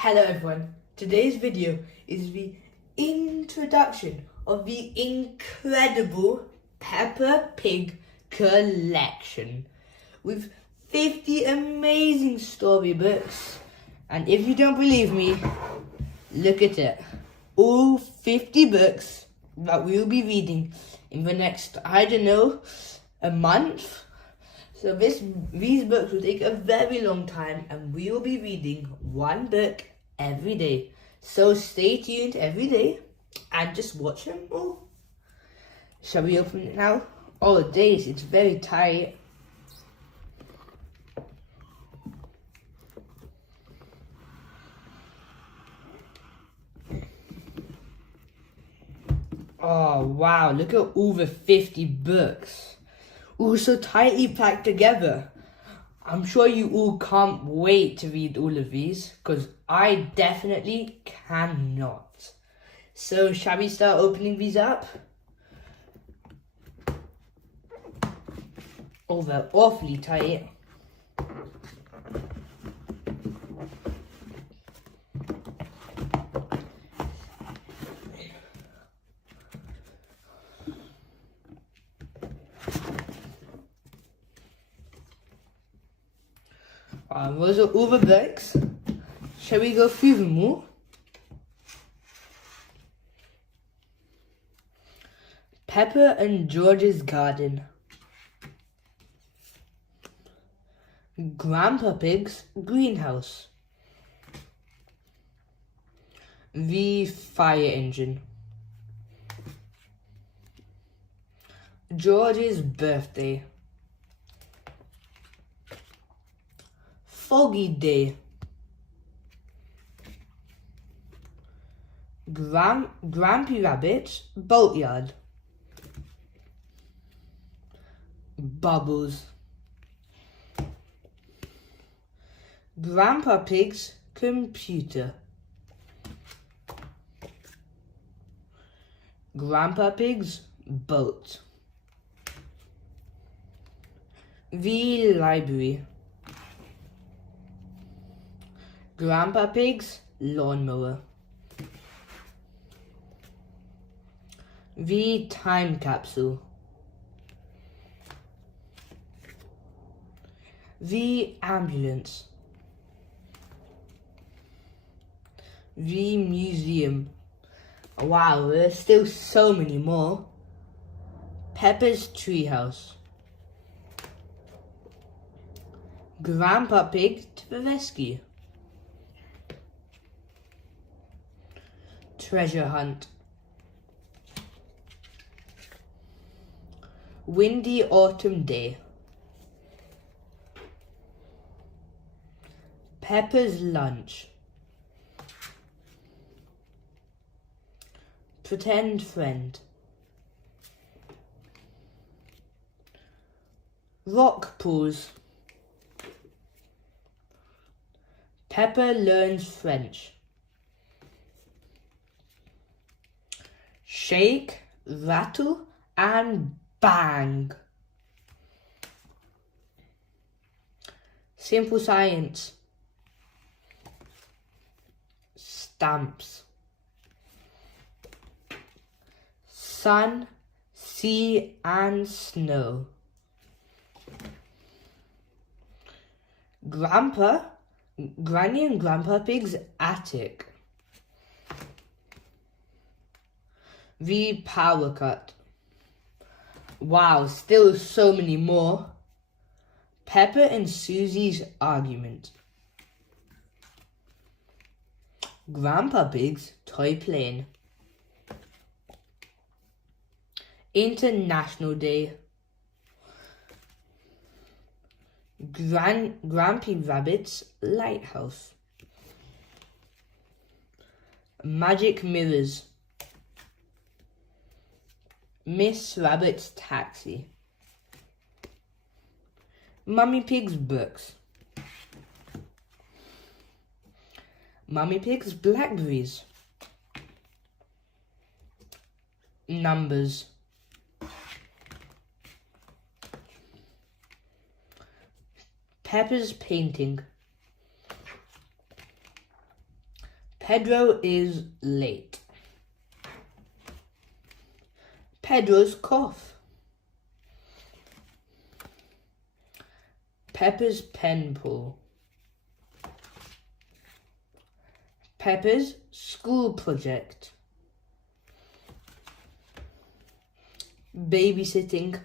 Hello everyone, today's video is the introduction of the incredible Peppa Pig collection with 50 amazing storybooks, and if you don't believe me, look at it. All 50 books that we will be reading in the next, a month. So these books will take a very long time, and we will be reading one book every day. So stay tuned every day and just watch them all. Shall we open it now? Oh days, it's very tight. Oh wow, look at all the 50 books. All so tightly packed together. I'm sure you all can't wait to read all of these, because I definitely cannot. So shall we start opening these up? Oh, they're awfully tight. Those are all the books. Shall we go through them all? Peppa and George's Garden. Grandpa Pig's Greenhouse. The Fire Engine. George's Birthday. Foggy Day. Grampy Rabbit's Boatyard. Bubbles. Grandpa Pig's Computer. Grandpa Pig's Boat. The Library. Grandpa Pig's Lawnmower. The Time Capsule. The Ambulance. The Museum. Wow, there's still so many more. Peppa's Treehouse. Grandpa Pig to the Rescue. Treasure Hunt. Windy Autumn Day. Peppa's Lunch. Pretend Friend. Rock Pools. Peppa Learns French. Shake, Rattle and Bang. Simple Science. Stamps. Sun, Sea and Snow. Granny and Grandpa Pig's Attic. The Power Cut. Wow, still so many more. Peppa and Susie's Argument. Grandpa Pig's Toy Plane. International Day. Grampy Rabbit's Lighthouse. Magic Mirrors. Miss Rabbit's Taxi. Mummy Pig's Books. Mummy Pig's Blackberries. Numbers. Peppa's Painting. Pedro is late. Pedro's cough. Peppa's pen pull. Peppa's school project. Babysitting.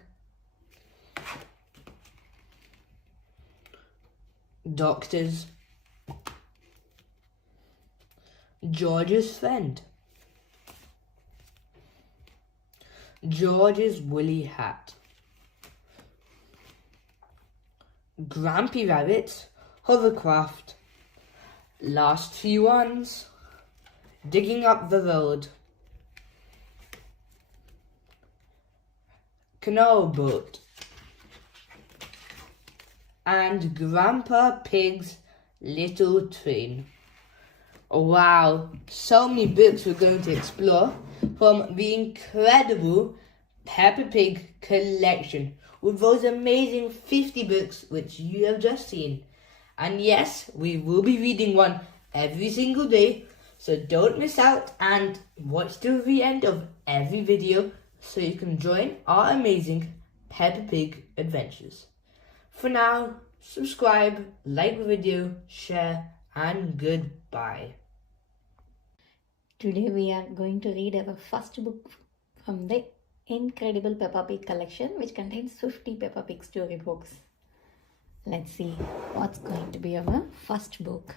Doctors. George's friend. George's woolly hat. Grampy Rabbit's hovercraft. Last few ones. Digging up the road. Canal boat. And Grandpa Pig's little train. Wow, so many books we're going to explore from the incredible Peppa Pig collection with those amazing 50 books which you have just seen. And yes, we will be reading one every single day, so don't miss out and watch till the end of every video so you can join our amazing Peppa Pig adventures. For now, subscribe, like the video, share, and goodbye. Today we are going to read our first book from the incredible Peppa Pig collection, which contains 50 Peppa Pig storybooks. Let's see what's going to be our first book.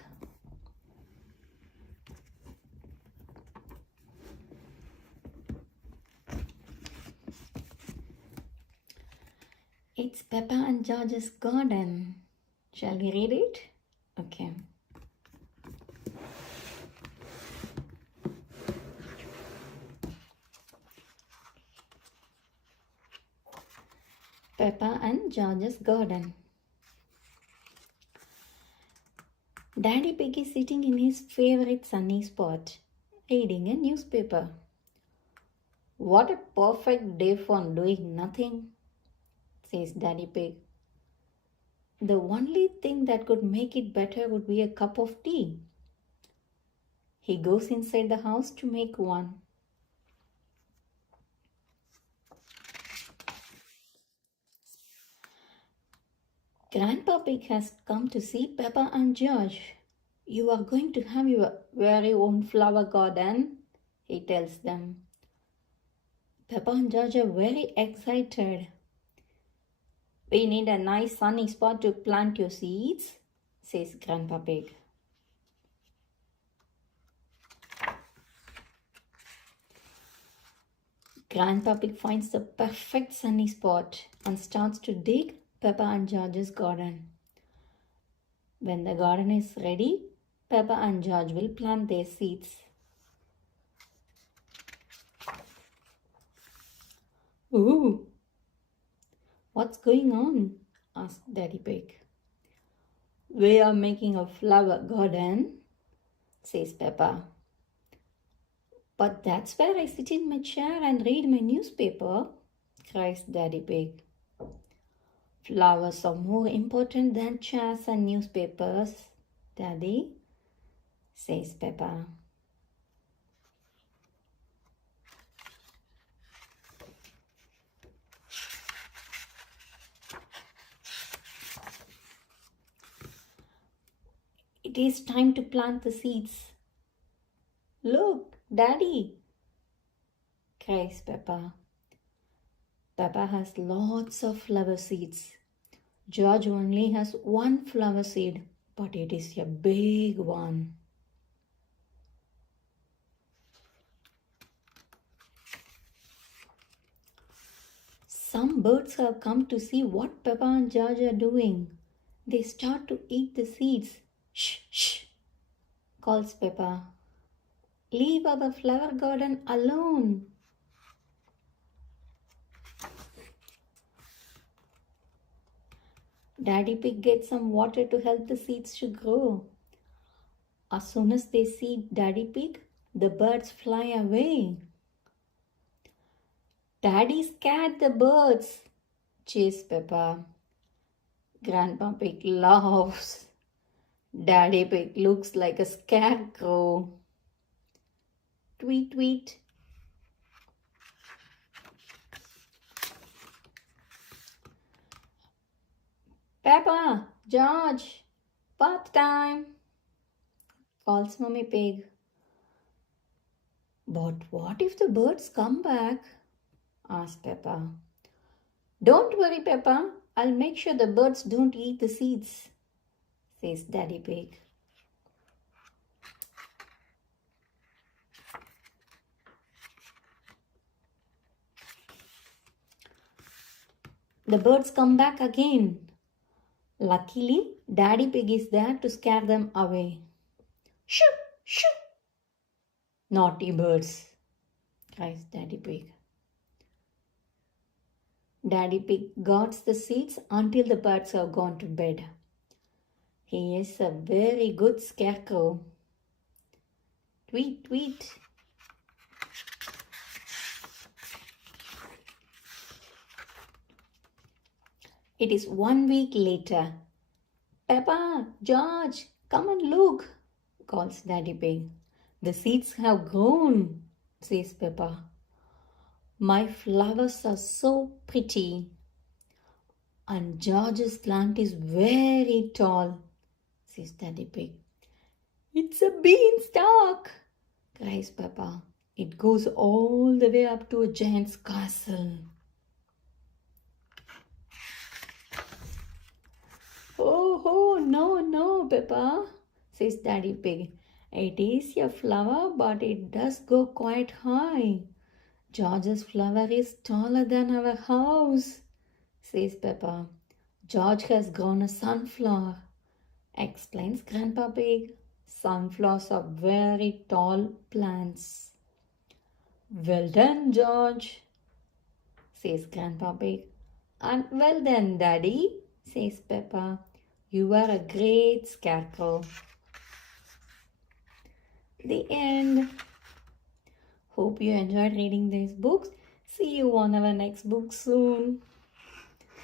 It's Peppa and George's garden. Shall we read it? Okay. Peppa and George's garden. Daddy Pig is sitting in his favorite sunny spot, reading a newspaper. What a perfect day for doing nothing, says Daddy Pig. The only thing that could make it better would be a cup of tea. He goes inside the house to make one. Grandpa Pig has come to see Peppa and George. You are going to have your very own flower garden, he tells them. Peppa and George are very excited. We need a nice sunny spot to plant your seeds, says Grandpa Pig. Grandpa Pig finds the perfect sunny spot and starts to dig Peppa and George's garden. When the garden is ready, Peppa and George will plant their seeds. Ooh! What's going on? Asked Daddy Pig. We are making a flower garden, says Peppa. But that's where I sit in my chair and read my newspaper, cries Daddy Pig. Flowers are more important than chairs and newspapers, Daddy, says Peppa. It is time to plant the seeds. Look, Daddy, cries Peppa. Peppa has lots of flower seeds. George only has one flower seed, but it is a big one. Some birds have come to see what Peppa and George are doing. They start to eat the seeds. Shh, shh, calls Peppa. Leave our flower garden alone. Daddy Pig gets some water to help the seeds to grow. As soon as they see Daddy Pig, the birds fly away. Daddy scared the birds, cheers Peppa. Grandpa Pig laughs. Daddy Pig looks like a scarecrow. Tweet, tweet. Peppa, George, bath time, calls Mummy Pig. But what if the birds come back? Asked Peppa. Don't worry, Peppa. I'll make sure the birds don't eat the seeds, says Daddy Pig. The birds come back again. Luckily, Daddy Pig is there to scare them away. Shoo! Shoo! Naughty birds, cries Daddy Pig. Daddy Pig guards the seeds until the birds have gone to bed. He is a very good scarecrow. Tweet, tweet. It is 1 week later. Peppa, George, come and look, calls Daddy Pig. The seeds have grown, says Peppa. My flowers are so pretty. And George's plant is very tall, says Daddy Pig. It's a beanstalk, cries Peppa. It goes all the way up to a giant's castle. Oh, no, Peppa, says Daddy Pig. It is a flower, but it does go quite high. George's flower is taller than our house, says Peppa. George has grown a sunflower, explains Grandpa Pig. Sunflowers are very tall plants. Well done, George, says Grandpa Pig. And well done, Daddy, says Peppa. You are a great scarecrow. The end. Hope you enjoyed reading these books. See you on our next book soon.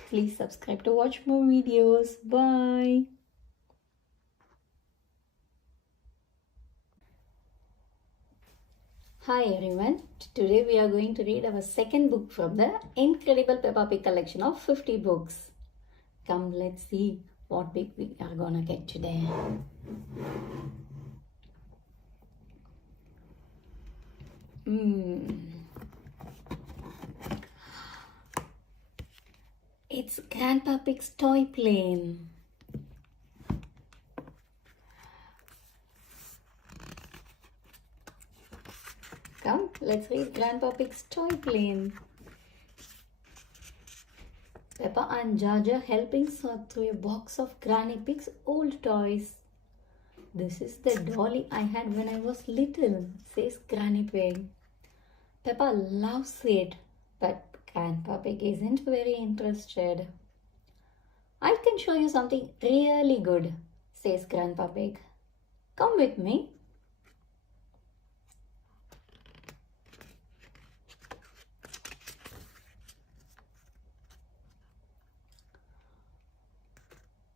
Please subscribe to watch more videos. Bye. Hi everyone. Today we are going to read our second book from the incredible Peppa Pig collection of 50 books. Come, let's see what book we are gonna get today. It's Grandpa Pig's toy plane. Come, let's read Grandpa Pig's toy plane. Peppa and George are helping sort through a box of Granny Pig's old toys. This is the dolly I had when I was little, says Granny Pig. Peppa loves it, but Grandpa Pig isn't very interested. I can show you something really good, says Grandpa Pig. Come with me.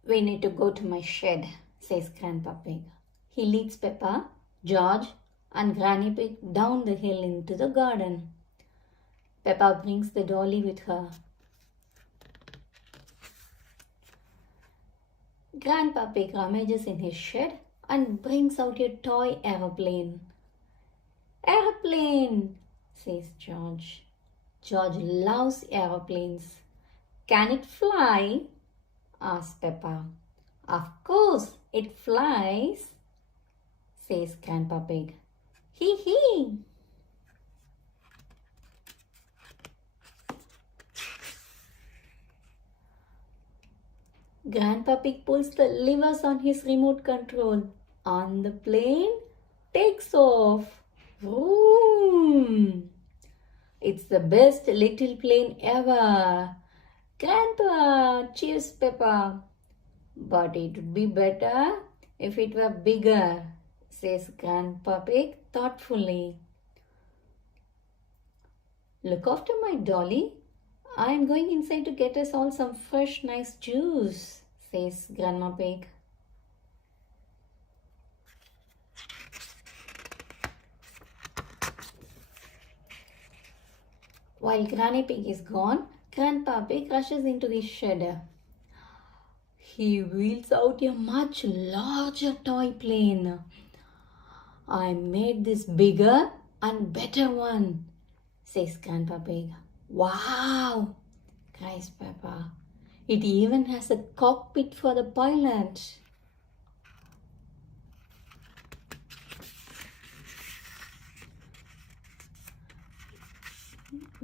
We need to go to my shed, says Grandpa Pig. He leads Peppa, George, and Granny Pig down the hill into the garden. Peppa brings the dolly with her. Grandpa Pig rummages in his shed and brings out a toy aeroplane. Aeroplane, says George. George loves aeroplanes. Can it fly? Asks Peppa. Of course, it flies, says Grandpa Pig. Hee hee. Grandpa Pig pulls the levers on his remote control and the plane takes off. Vroom! It's the best little plane ever. Grandpa, cheers Peppa. But it would be better if it were bigger, says Grandpa Pig thoughtfully. Look after my dolly. I am going inside to get us all some fresh, nice juice, says Grandma Pig. While Granny Pig is gone, Grandpa Pig rushes into the shed. He wheels out a much larger toy plane. I made this bigger and better one, says Grandpa Pig. Wow, cries Peppa. It even has a cockpit for the pilot.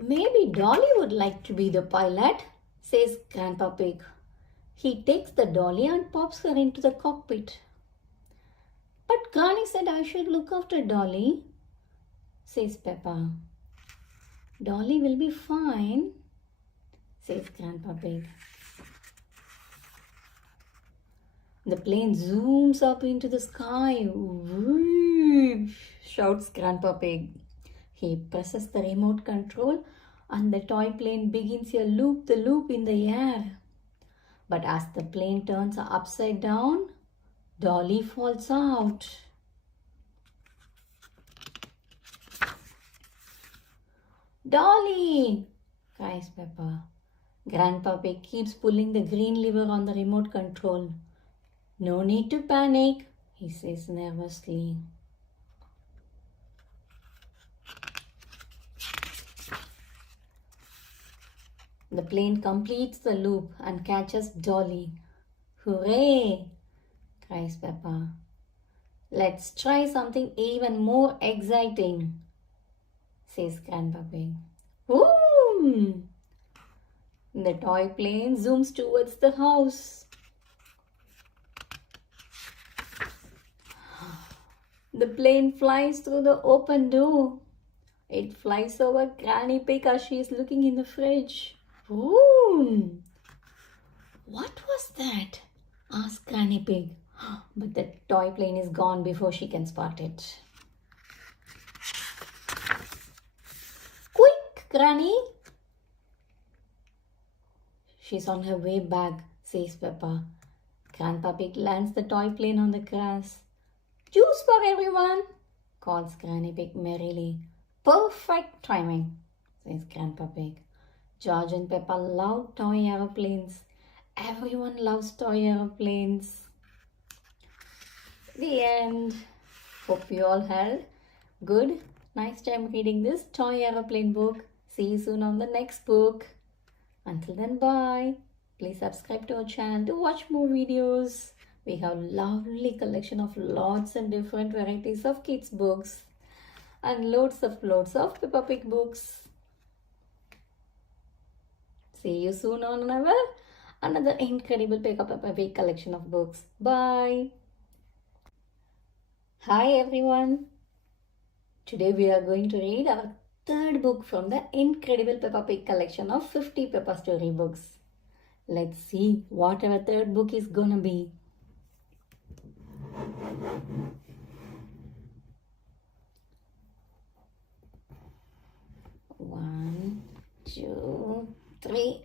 Maybe Dolly would like to be the pilot, says Grandpa Pig. He takes the dolly and pops her into the cockpit. But Granny said I should look after Dolly, says Peppa. Dolly will be fine, says Grandpa Pig. The plane zooms up into the sky. Whoosh, shouts Grandpa Pig. He presses the remote control and the toy plane begins a loop-the-loop in the air. But as the plane turns upside down, Dolly falls out. Dolly, cries Peppa. Grandpa Pig keeps pulling the green lever on the remote control. No need to panic, he says nervously. The plane completes the loop and catches Dolly. Hooray! Cries Peppa. Let's try something even more exciting, says Grandpa Pig. Ooh! The toy plane zooms towards the house. The plane flies through the open door. It flies over Granny Pig as she is looking in the fridge. Ooh! What was that? Asked Granny Pig. But the toy plane is gone before she can spot it. Quick, Granny! She's on her way back, says Peppa. Grandpa Pig lands the toy plane on the grass. Juice for everyone, calls Granny Pig merrily. Perfect timing, says Grandpa Pig. George and Peppa love toy aeroplanes. Everyone loves toy aeroplanes. The end. Hope you all had good, nice time reading this toy aeroplane book. See you soon on the next book. Until then, bye. Please subscribe to our channel to watch more videos. We have lovely collection of lots and different varieties of kids books and loads of PeppaPig books. See you soon on another incredible PeppaPig collection of books. Bye. Hi everyone. Today we are going to read our third book from the incredible PeppaPig collection of 50 Peppa story books. Let's see what our third book is gonna be. One, two, three.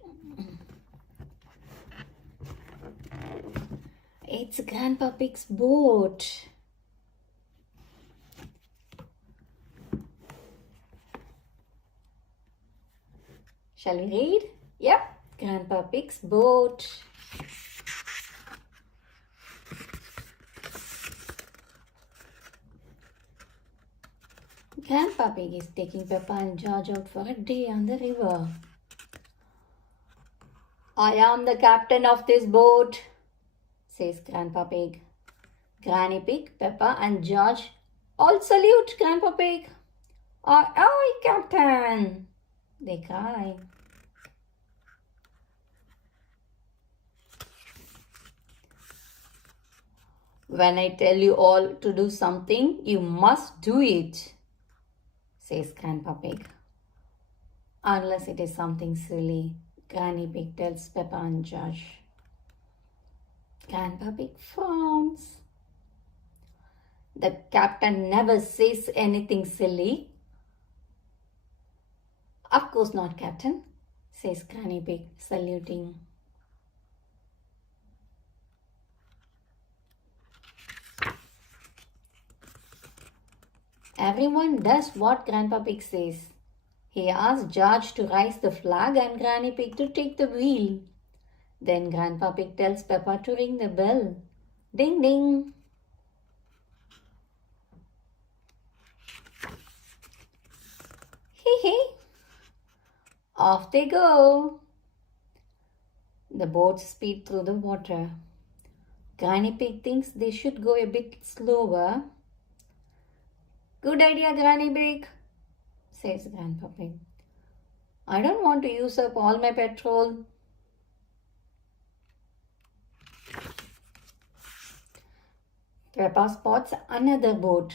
It's Grandpa Pig's boat. Shall we read? Yep, Grandpa Pig's boat. Grandpa Pig is taking Peppa and George out for a day on the river. I am the captain of this boat, says Grandpa Pig. Granny Pig, Peppa and George all salute Grandpa Pig. Aye, aye, Captain, they cry. When I tell you all to do something, you must do it, says Grandpa Pig. Unless it is something silly, Granny Pig tells Peppa and George. Grandpa Pig frowns. The captain never says anything silly. Of course not, Captain, says Granny Pig, saluting. Everyone does what Grandpa Pig says. He asked George to raise the flag and Granny Pig to take the wheel. Then Grandpa Pig tells Peppa to ring the bell. Ding ding! Hee hee! Off they go! The boats speed through the water. Granny Pig thinks they should go a bit slower. Good idea, Granny Pig, says Grandpa Pig. I don't want to use up all my petrol. Peppa spots another boat.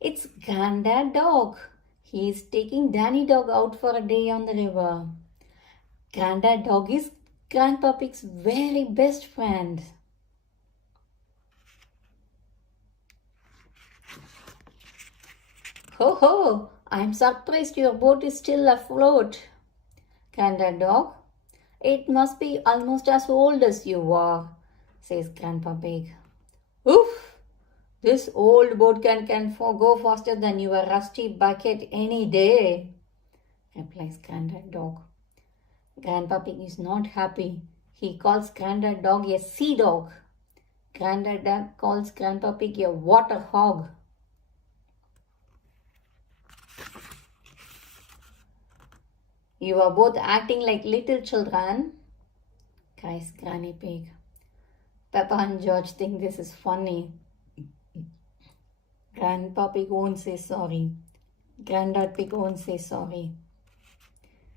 It's Granddad Dog. He is taking Danny Dog out for a day on the river. Granddad Dog is Grandpa Pig's very best friend. Ho ho! I'm surprised your boat is still afloat. Granddad Dog, it must be almost as old as you are, says Grandpa Pig. Oof! This old boat can go faster than your rusty bucket any day, replies Granddad Dog. Grandpa Pig is not happy. He calls Granddad Dog a sea dog. Granddad Dog calls Grandpa Pig a water hog. You are both acting like little children, cries Granny Pig. Peppa and George think this is funny. Grandpa Pig won't say sorry. Granddad Pig won't say sorry.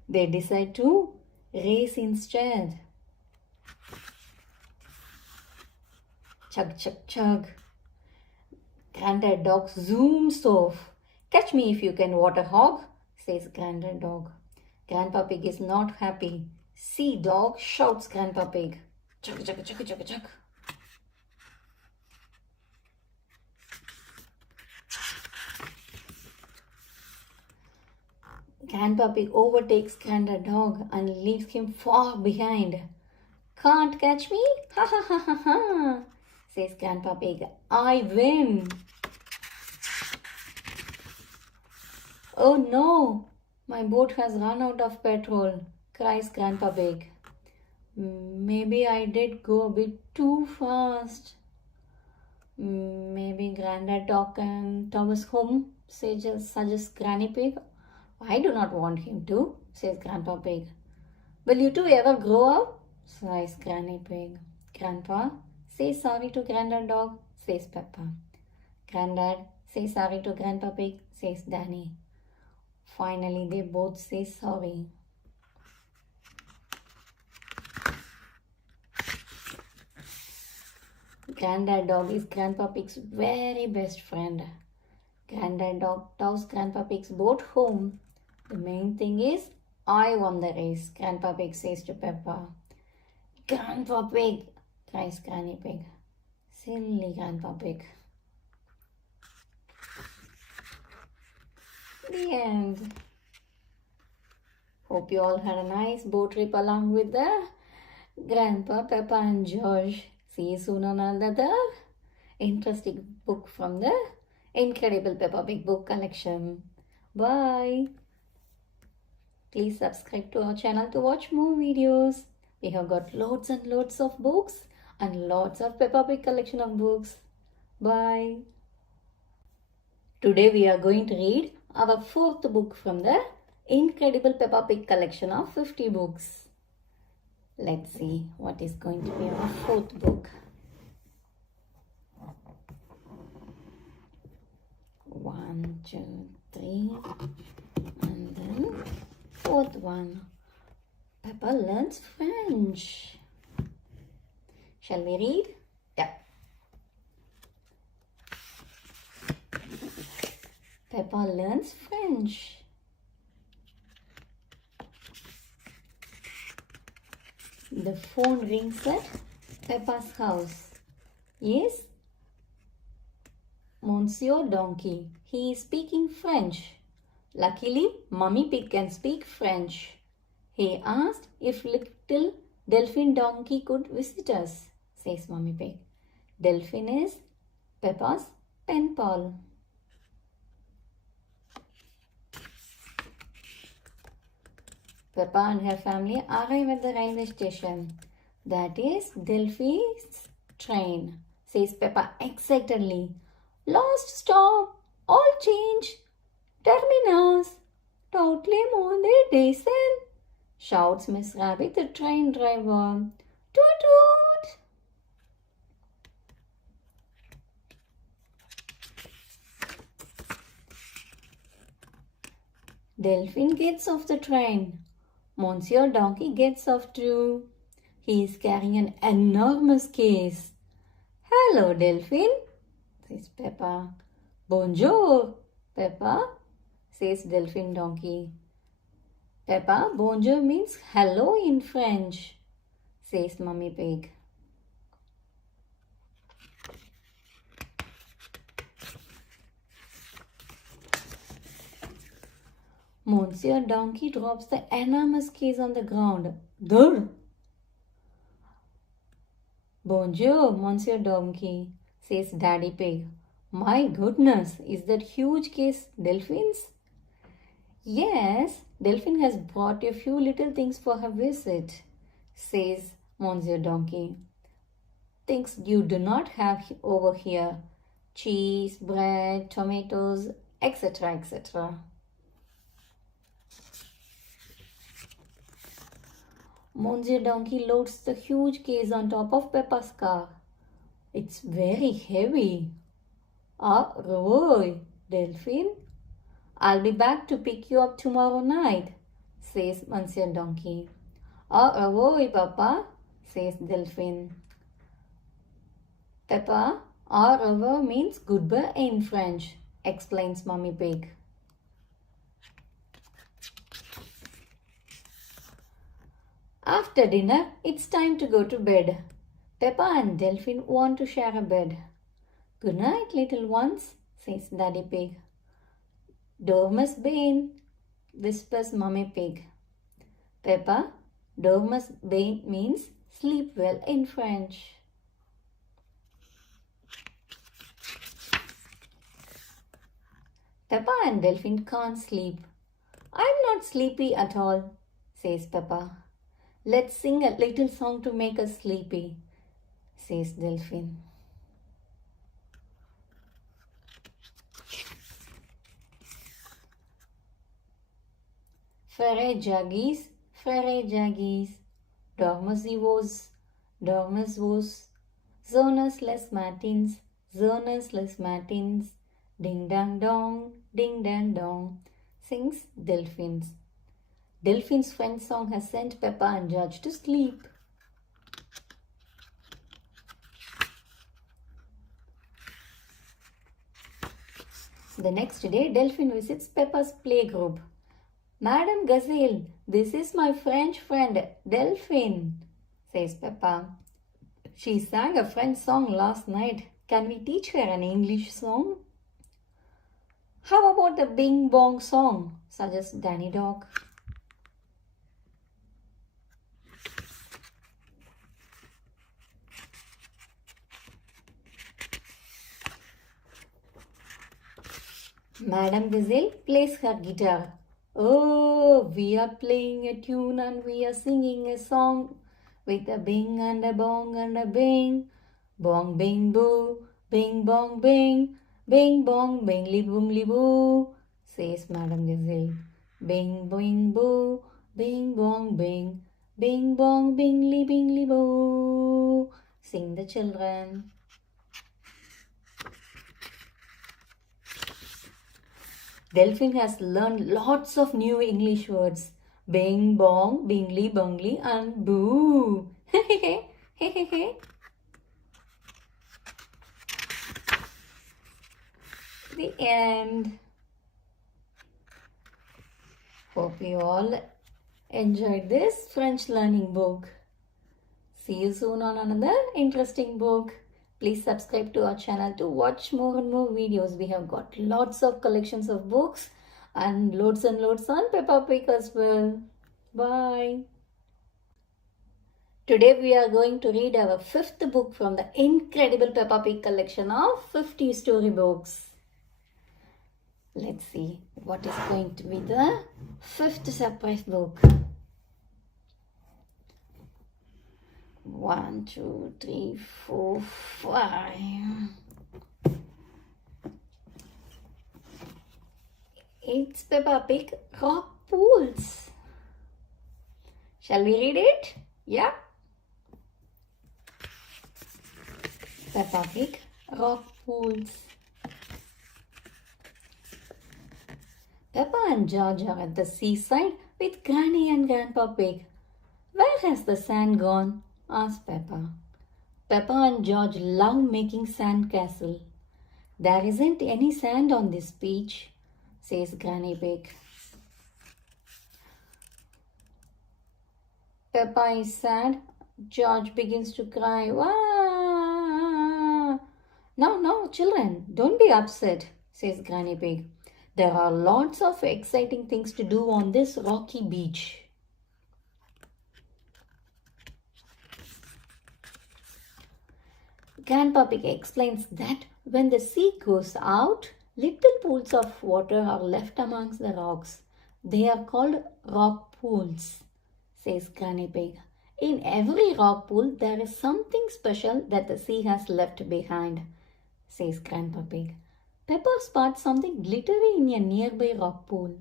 They decide to race instead. Chug, chug, chug. Granddad Dog zooms off. Catch me if you can, water hog, says Granddad Dog. Grandpa Pig is not happy. See, dog, shouts Grandpa Pig. Chug, chug, chug, chug, chug. Grandpa Pig overtakes Granddad Dog and leaves him far behind. Can't catch me? Ha ha ha ha ha, says Grandpa Pig. I win. Oh no, my boat has run out of petrol, cries Grandpa Pig. Maybe I did go a bit too fast. Maybe Granddad Dog can tow us home, suggests Granny Pig. I do not want him to, says Grandpa Pig. Will you two ever grow up? Sighs Granny Pig. Grandpa, say sorry to Granddad Dog, says Peppa. Granddad, say sorry to Grandpa Pig, says Danny. Finally, they both say sorry. Granddad Dog is Grandpa Pig's very best friend. Granddad Dog tows Grandpa Pig's boat home. The main thing is, I won the race, Grandpa Pig says to Peppa. Grandpa Pig, cries Granny Pig. Silly Grandpa Pig. The end. Hope you all had a nice boat trip along with the Grandpa, Peppa and George. See you soon on another interesting book from the incredible Peppa Pig book collection. Bye. Please subscribe to our channel to watch more videos. We have got loads and loads of books and lots of Peppa Pig collection of books. Bye. Today we are going to read our fourth book from the incredible Peppa Pig collection of 50 books. Let's see what is going to be our fourth book. One, two, three, and then fourth one. Peppa learns French. Shall we read? Yeah. Peppa learns French. The phone rings at Peppa's house. Yes? Monsieur Donkey. He is speaking French. Luckily, Mummy Pig can speak French. He asked if little Delphine Donkey could visit us, says Mummy Pig. Delphine is Peppa's pen pal. Peppa and her family arrive at the railway station. That is Delphi's train, says Peppa excitedly. Last stop, all change, terminus, totally more than decent, shouts Miss Rabbit, the train driver. Toot toot! Delphine gets off the train. Monsieur Donkey gets off too. He is carrying an enormous case. Hello, Delphine, says Peppa. Bonjour, Peppa, says Delphine Donkey. Peppa, bonjour means hello in French, says Mummy Pig. Monsieur Donkey drops the enormous case on the ground. Durr! Bonjour, Monsieur Donkey, says Daddy Pig. My goodness, is that huge case Delphine's? Yes, Delphine has brought a few little things for her visit, says Monsieur Donkey. Things you do not have over here. Cheese, bread, tomatoes, etc., etc. Monsieur Donkey loads the huge case on top of Peppa's car. It's very heavy. Au revoir, Delphine. I'll be back to pick you up tomorrow night, says Monsieur Donkey. Au revoir, Papa, says Delphine. Peppa, au revoir means goodbye in French, explains Mummy Pig. After dinner, it's time to go to bed. Peppa and Delphine want to share a bed. Good night, little ones, says Daddy Pig. Dormus bene, whispers Mummy Pig. Peppa, dormus bene means sleep well in French. Peppa and Delphine can't sleep. I'm not sleepy at all, says Peppa. Let's sing a little song to make us sleepy, says Delphine. Frere jaggies, dormus vos, zonas les matins, ding dang dong, sings Delphine. Delphine's friend song has sent Peppa and George to sleep. The next day, Delphine visits Peppa's playgroup. Madame Gazelle, this is my French friend Delphine, says Peppa. She sang a French song last night. Can we teach her an English song? How about the Bing Bong song, suggests Danny Dog. Madame Gazelle plays her guitar. Oh, we are playing a tune and we are singing a song with a bing and a bong and a bing. Bong bing boo, bing bong bing, bing bong bingly boomly boo, says Madame Gazelle. Bing bing boo, bing bong bing, bing bong bingly boo, sing the children. Delphine has learned lots of new English words. Bing, bong, bingly, bungly and boo. The end. Hope you all enjoyed this French learning book. See you soon on another interesting book. Please subscribe to our channel to watch more and more videos. We have got lots of collections of books and loads on Peppa Pig as well. Bye. Today we are going to read our 5th book from the incredible Peppa Pig collection of 50 storybooks. Let's see what is going to be the 5th surprise book. 1, 2, 3, 4, 5. It's Peppa Pig rock pools. Shall we read it? Yeah. Peppa Pig rock pools. Peppa and George are at the seaside with Granny and Grandpa Pig. Where has the sand gone? Asked Peppa. Peppa and George love making sand castle. There isn't any sand on this beach, says Granny Pig. Peppa is sad. George begins to cry. Wah! No, children, don't be upset, says Granny Pig. There are lots of exciting things to do on this rocky beach. Grandpa Pig explains that when the sea goes out, little pools of water are left amongst the rocks. They are called rock pools, says Granny Pig. In every rock pool, there is something special that the sea has left behind, says Grandpa Pig. Peppa spots something glittery in a nearby rock pool.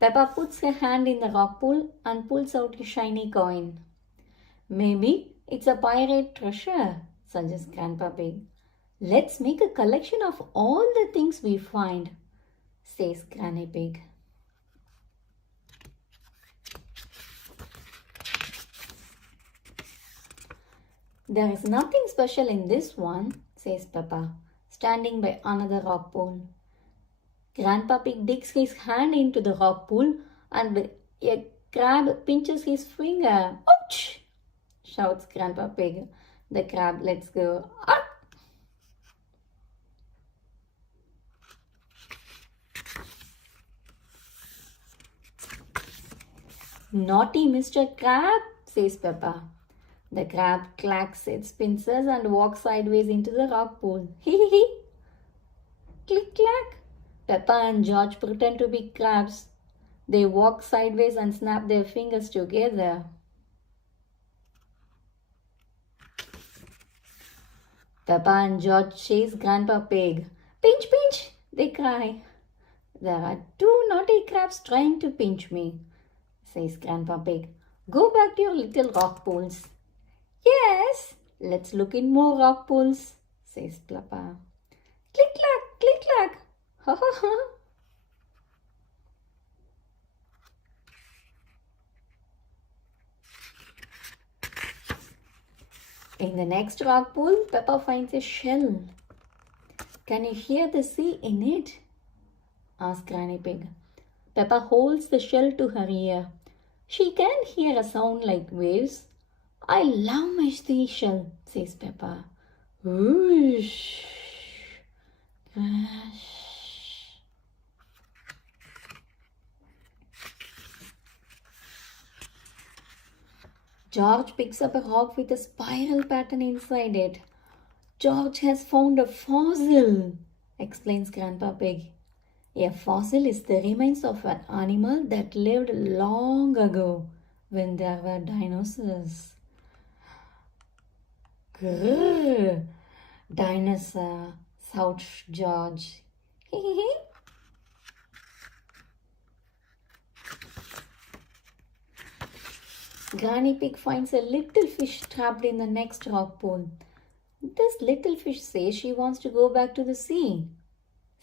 Peppa puts her hand in the rock pool and pulls out a shiny coin. Maybe it's a pirate treasure, suggests Grandpa Pig. Let's make a collection of all the things we find, says Granny Pig. There is nothing special in this one, says Peppa, standing by another rock pool. Grandpa Pig digs his hand into the rock pool and a crab pinches his finger. Ouch! Shouts Grandpa Pig. The crab lets go. Ah! Naughty Mr. Crab, says Peppa. The crab clacks its pincers and walks sideways into the rock pool. Hee hee hee. Click clack. Peppa and George pretend to be crabs. They walk sideways and snap their fingers together. Peppa and George chase Grandpa Pig. Pinch, pinch, they cry. There are 2 naughty crabs trying to pinch me, says Grandpa Pig. Go back to your little rock pools. Yes, let's look in more rock pools, says Peppa. Click clack, click clack. Ha ha ha. In the next rock pool, Peppa finds a shell. Can you hear the sea in it? Asks Granny Pig. Peppa holds the shell to her ear. She can hear a sound like waves. I love my seashell, says Peppa. Whoosh. Crash. George picks up a rock with a spiral pattern inside it. George has found a fossil, explains Grandpa Pig. A fossil is the remains of an animal that lived long ago when there were dinosaurs. Grrr, dinosaur, shouts George. Granny Pig finds a little fish trapped in the next rock pool. This little fish says she wants to go back to the sea,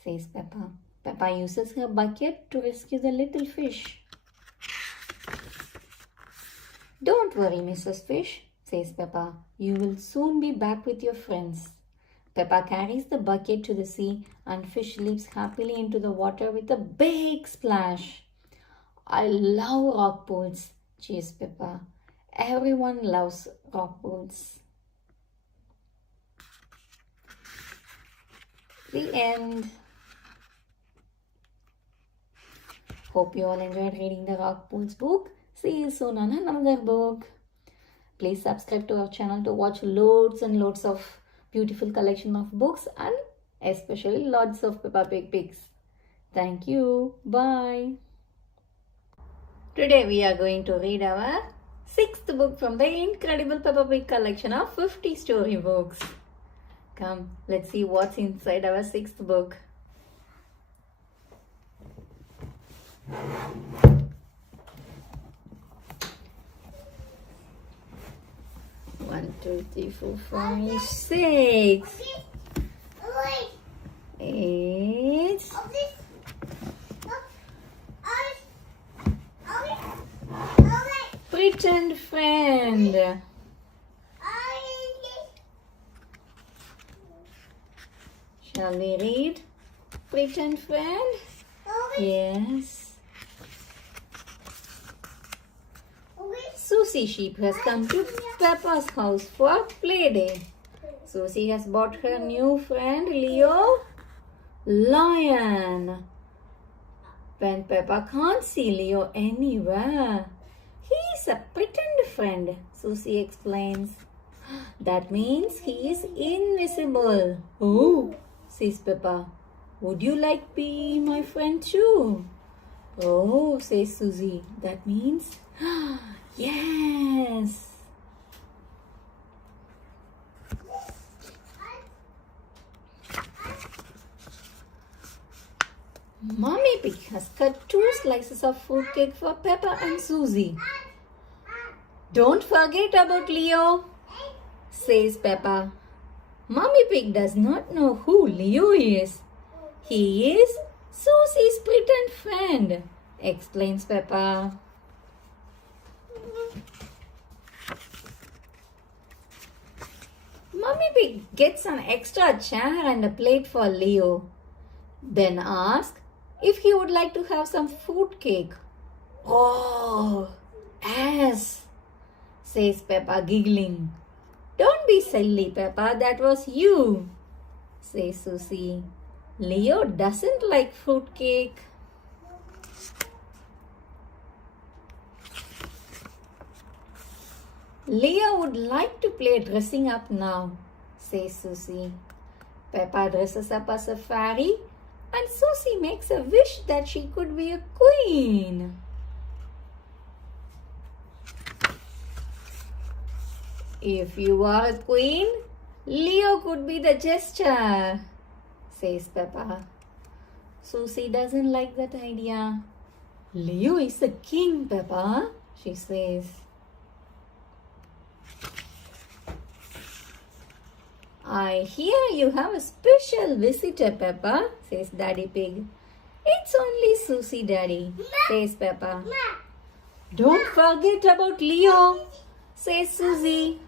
says Peppa. Peppa uses her bucket to rescue the little fish. Don't worry, Mrs. Fish, says Peppa. You will soon be back with your friends. Peppa carries the bucket to the sea and fish leaps happily into the water with a big splash. I love rock pools, cheers Peppa. Everyone loves rock pools. The end. Hope you all enjoyed reading the Rock Pools book. See you soon on another book. Please subscribe to our channel to watch loads and loads of beautiful collection of books and especially lots of Peppa Pig pics. Thank you. Bye. Today we are going to read our 6th book from the incredible PeppaPig collection of 50 storybooks. Come, let's see what's inside our 6th book. One, two, three, four, five, 6. 8. Pretend friend. Shall we read Pretend friend? Yes. Susie Sheep has come to Peppa's house for a play day. Susie has bought her new friend Leo Lion. When Peppa can't see Leo anywhere, he's a pretend friend, Susie explains. That means he is invisible. Oh, says Peppa. Would you like be my friend too? Oh, says Susie. That means yes. Mommy Pig has cut 2 slices of fruitcake for Peppa and Susie. Don't forget about Leo, says Peppa. Mommy Pig does not know who Leo is. He is Susie's pretend friend, explains Peppa. Mommy Pig gets an extra chair and a plate for Leo. Then asks if he would like to have some fruit cake. Oh, yes, says Peppa giggling. Don't be silly, Peppa, that was you, says Susie. Leo doesn't like fruit cake. Leo would like to play dressing up now, says Susie. Peppa dresses up as a fairy and Susie makes a wish that she could be a queen. If you are a queen, Leo could be the jester, says Peppa. Susie doesn't like that idea. Leo is the king, Peppa, she says. I hear you have a special visitor, Peppa, says Daddy Pig. It's only Susie, Daddy, says Peppa. Don't forget about Leo, says Susie.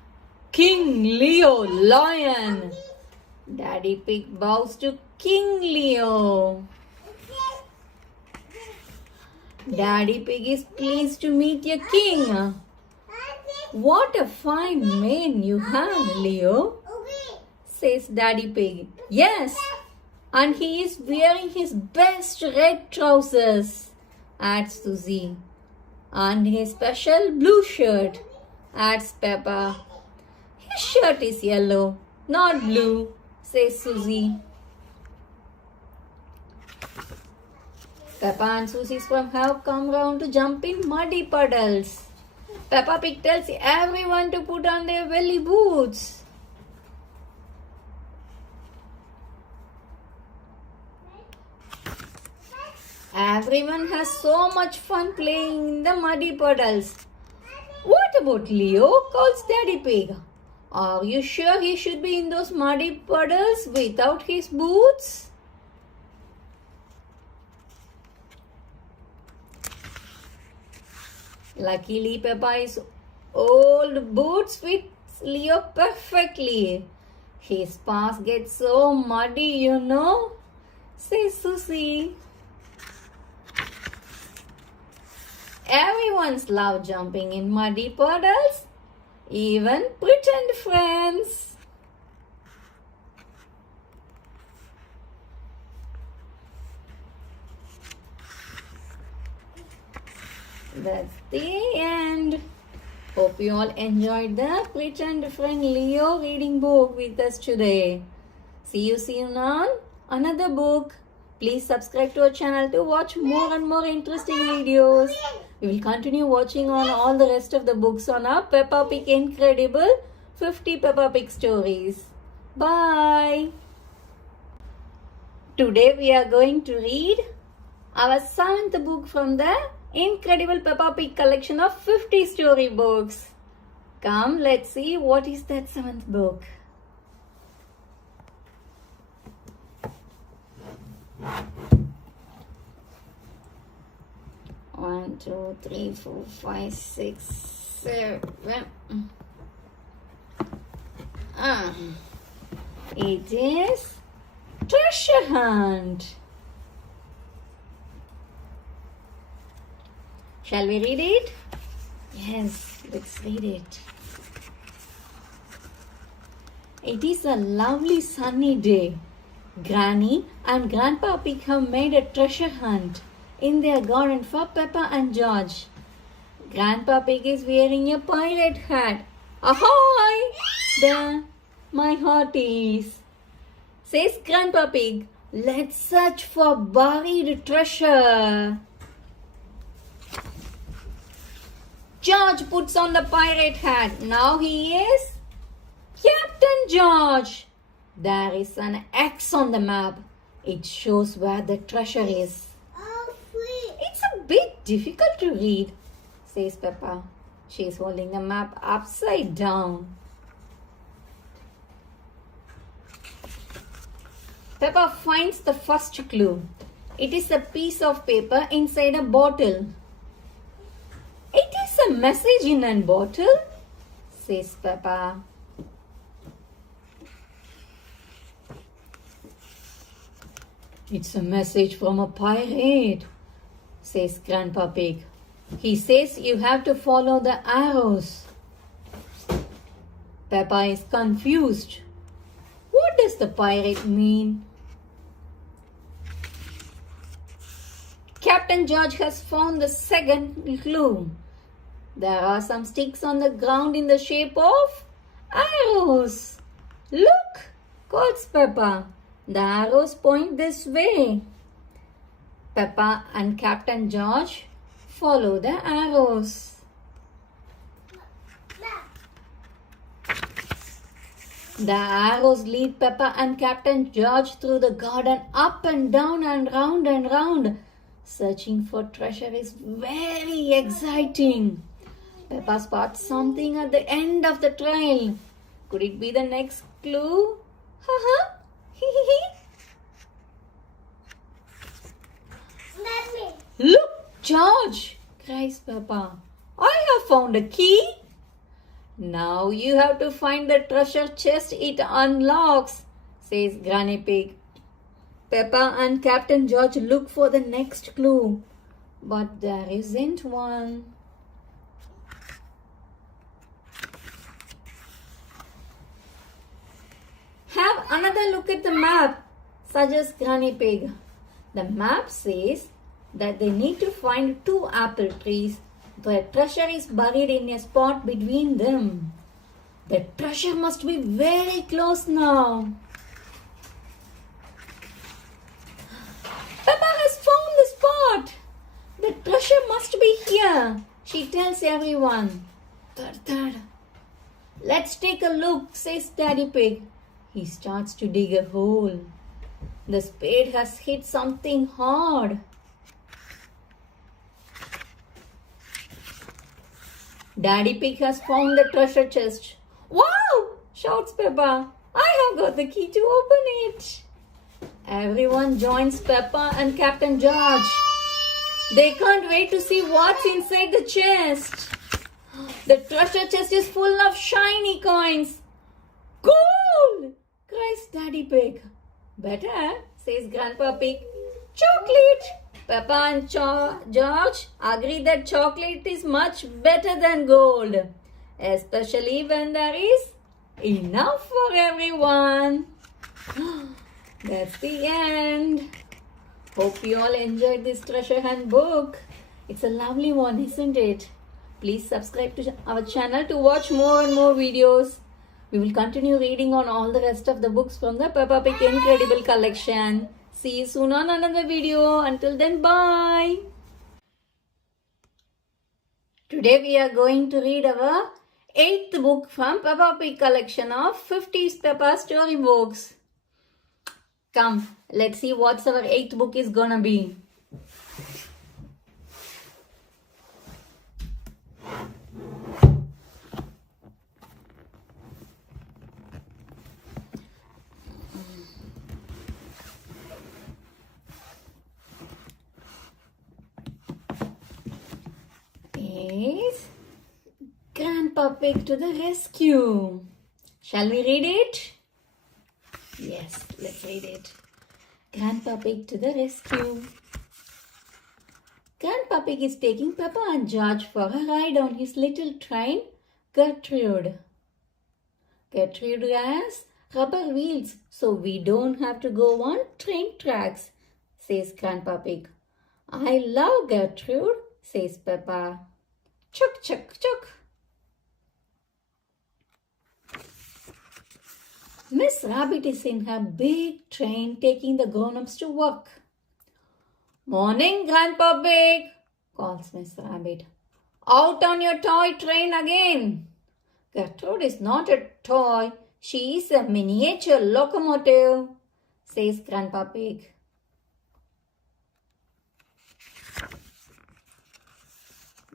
King Leo Lion. Daddy Pig bows to King Leo. Daddy Pig is pleased to meet your king. What a fine mane you have, Leo, says Daddy Pig. Yes, and he is wearing his best red trousers, adds Susie. And his special blue shirt, adds Peppa. His shirt is yellow, not blue, says Susie. Peppa and Susie's friend have come round to jump in muddy puddles. Peppa Pig tells everyone to put on their belly boots. Everyone has so much fun playing in the muddy puddles. What about Leo? Calls Daddy Pig. Are you sure he should be in those muddy puddles without his boots? Luckily, Peppa's old boots fit Leo perfectly. His paws get so muddy, you know, says Susie. Everyone's love jumping in muddy puddles, even pretend friends. That's the end. Hope you all enjoyed the Pretend Friend Leo reading book with us today. See you soon on another book. Please subscribe to our channel to watch more and more interesting videos. We will continue watching on all the rest of the books on our Peppa Pig Incredible 50 Peppa Pig stories. Bye. Today we are going to read our 7th book from the Incredible Peppa Pig collection of 50 storybooks. Come, let's see what is that 7th book. One, two, three, 4, 5, 6, 7. It is Treasure Hunt. Shall we read it? Yes, let's read it. It is a lovely sunny day. Granny and Grandpa Pig have made a treasure hunt in their garden for Peppa and George. Grandpa Pig is wearing a pirate hat. Ahoy! There, my hearties, says Grandpa Pig. Let's search for buried treasure. George puts on the pirate hat. Now he is Captain George. There is an X on the map. It shows where the treasure is. It's a bit difficult to read, says Peppa. She is holding the map upside down. Peppa finds the first clue. It is a piece of paper inside a bottle. It is a message in a bottle, says Peppa. It's a message from a pirate, says Grandpa Pig. He says you have to follow the arrows. Peppa is confused. What does the pirate mean? Captain George has found the second clue. There are some sticks on the ground in the shape of arrows. Look, calls Peppa. The arrows point this way. Peppa and Captain George follow the arrows. The arrows lead Peppa and Captain George through the garden, up and down and round and round. Searching for treasure is very exciting. Peppa spots something at the end of the trail. Could it be the next clue? Haha. Look, George, cries Peppa. I have found a key. Now you have to find the treasure chest it unlocks, says Granny Pig. Peppa and Captain George look for the next clue, but there isn't one. Have another look at the map, suggests Granny Pig. The map says that they need to find 2 apple trees. The treasure is buried in a spot between them. The treasure must be very close now. Peppa has found the spot. The treasure must be here, she tells everyone. Third. Let's take a look, says Daddy Pig. He starts to dig a hole. The spade has hit something hard. Daddy Pig has found the treasure chest. Wow! Shouts Peppa. I have got the key to open it. Everyone joins Peppa and Captain George. They can't wait to see what's inside the chest. The treasure chest is full of shiny coins. Gold! Cries Daddy Pig. Better, says Grandpa Pig. Chocolate! Peppa and George agree that chocolate is much better than gold, especially when there is enough for everyone. That's the end. Hope you all enjoyed this treasure hunt book. It's a lovely one, isn't it? Please subscribe to our channel to watch more and more videos. We will continue reading on all the rest of the books from the Peppa Pig Incredible collection. See you soon on another video. Until then, bye. Today we are going to read our 8th book from Peppa Pig collection of 50 Peppa storybooks. Come, let's see what's our 8th book is gonna be. Is Grandpa Pig to the rescue. Shall we read it? Yes, let's read it. Grandpa Pig to the rescue. Grandpa Pig is taking Peppa and George for a ride on his little train, Gertrude. Gertrude has rubber wheels, so we don't have to go on train tracks, says Grandpa Pig. I love Gertrude, says Peppa. Chuck, chuck, chuck. Miss Rabbit is in her big train taking the grown-ups to work. Morning, Grandpa Pig, calls Miss Rabbit. Out on your toy train again. Gertrude is not a toy. She is a miniature locomotive, says Grandpa Pig.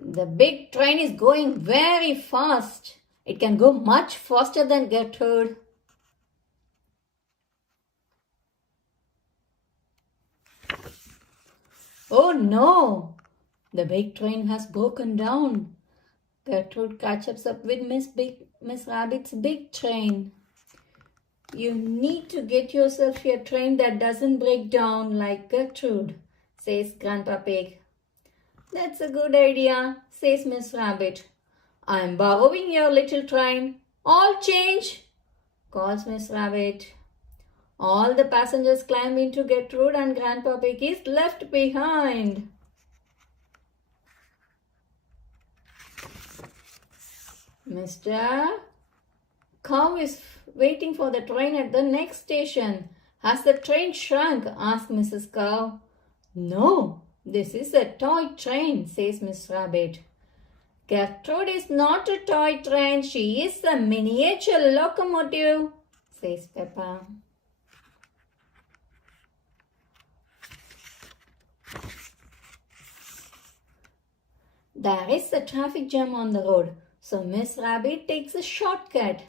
The big train is going very fast. It can go much faster than Gertrude. Oh no! The big train has broken down. Gertrude catches up with Miss Rabbit's big train. You need to get yourself a train that doesn't break down like Gertrude, says Grandpa Pig. That's a good idea, says Miss Rabbit. I'm borrowing your little train. All change, calls Miss Rabbit. All the passengers climb into Gertrude and Grandpa Pig is left behind. Mr. Cow is waiting for the train at the next station. Has the train shrunk? Asks Mrs. Cow. No, this is a toy train, says Miss Rabbit. Gertrude is not a toy train. She is a miniature locomotive, says Peppa. There is a traffic jam on the road, so Miss Rabbit takes a shortcut.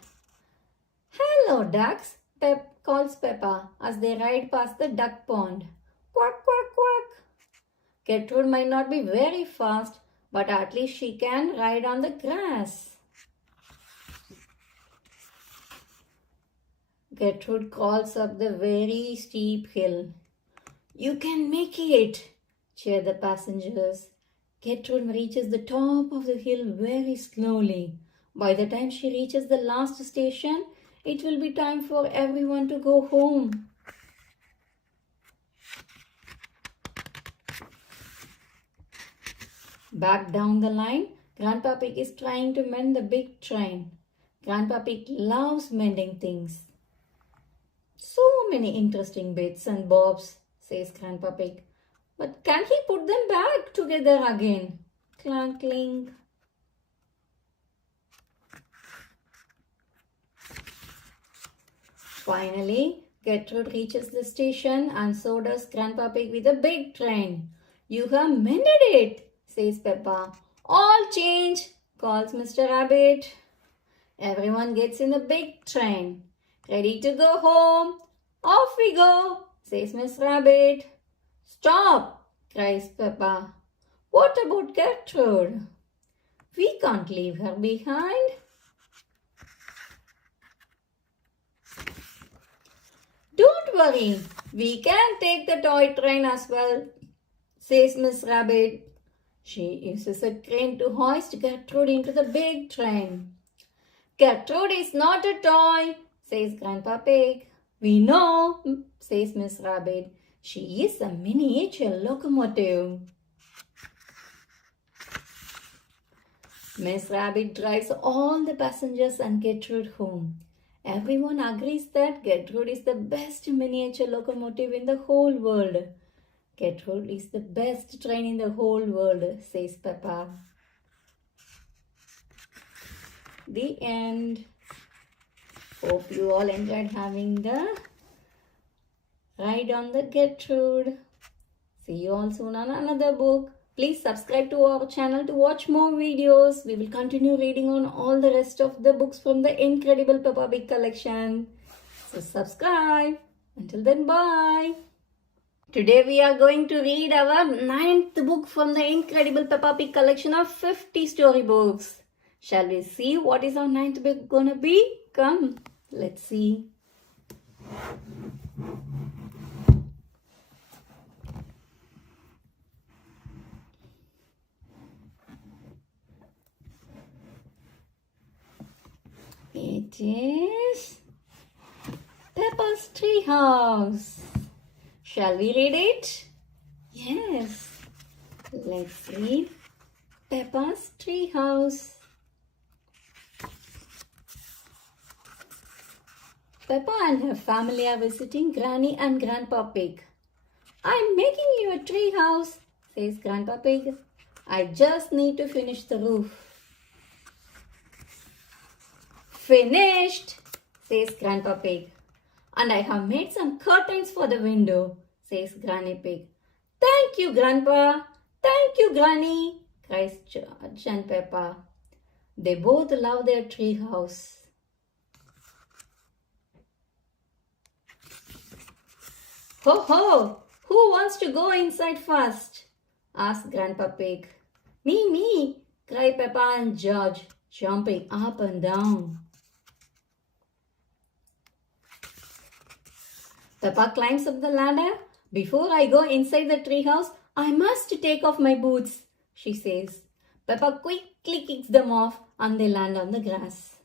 Hello, ducks, calls Peppa as they ride past the duck pond. Quack, quack, quack. Gertrude might not be very fast, but at least she can ride on the grass. Gertrude crawls up the very steep hill. You can make it, cheer the passengers. Gertrude reaches the top of the hill very slowly. By the time she reaches the last station, it will be time for everyone to go home. Back down the line, Grandpa Pig is trying to mend the big train. Grandpa Pig loves mending things. So many interesting bits and bobs, says Grandpa Pig. But can he put them back together again? Clank, clink. Finally, Gertrude reaches the station and so does Grandpa Pig with a big train. You have mended it, says Peppa. All change, calls Mr. Rabbit. Everyone gets in the big train. Ready to go home. Off we go, says Miss Rabbit. Stop, cries Peppa. What about Gertrude? We can't leave her behind. Don't worry, we can take the toy train as well, says Miss Rabbit. She uses a crane to hoist Gertrude into the big train. Gertrude is not a toy, says Grandpa Pig. We know, says Miss Rabbit. She is a miniature locomotive. Miss Rabbit drives all the passengers and Gertrude home. Everyone agrees that Gertrude is the best miniature locomotive in the whole world. Gertrude is the best train in the whole world, says Peppa. The end. Hope you all enjoyed having the ride on the Gertrude. See you all soon on another book. Please subscribe to our channel to watch more videos. We will continue reading on all the rest of the books from the incredible Peppa Pig collection. So subscribe. Until then, bye. Today we are going to read our 9th book from the incredible Peppa Pig collection of 50 storybooks. Shall we see what is our 9th book gonna be? Come, let's see. It is Peppa's Treehouse. Shall we read it? Yes. Let's read Peppa's Treehouse. Peppa and her family are visiting Granny and Grandpa Pig. I'm making you a tree house, says Grandpa Pig. I just need to finish the roof. Finished, says Grandpa Pig. And I have made some curtains for the window, says Granny Pig. Thank you, Grandpa. Thank you, Granny, cries George and Peppa. They both love their tree house. Ho ho! Who wants to go inside first? Asked Grandpa Pig. Me, cried Peppa and George, jumping up and down. Peppa climbs up the ladder. Before I go inside the treehouse, I must take off my boots, she says. Peppa quickly kicks them off and they land on the grass.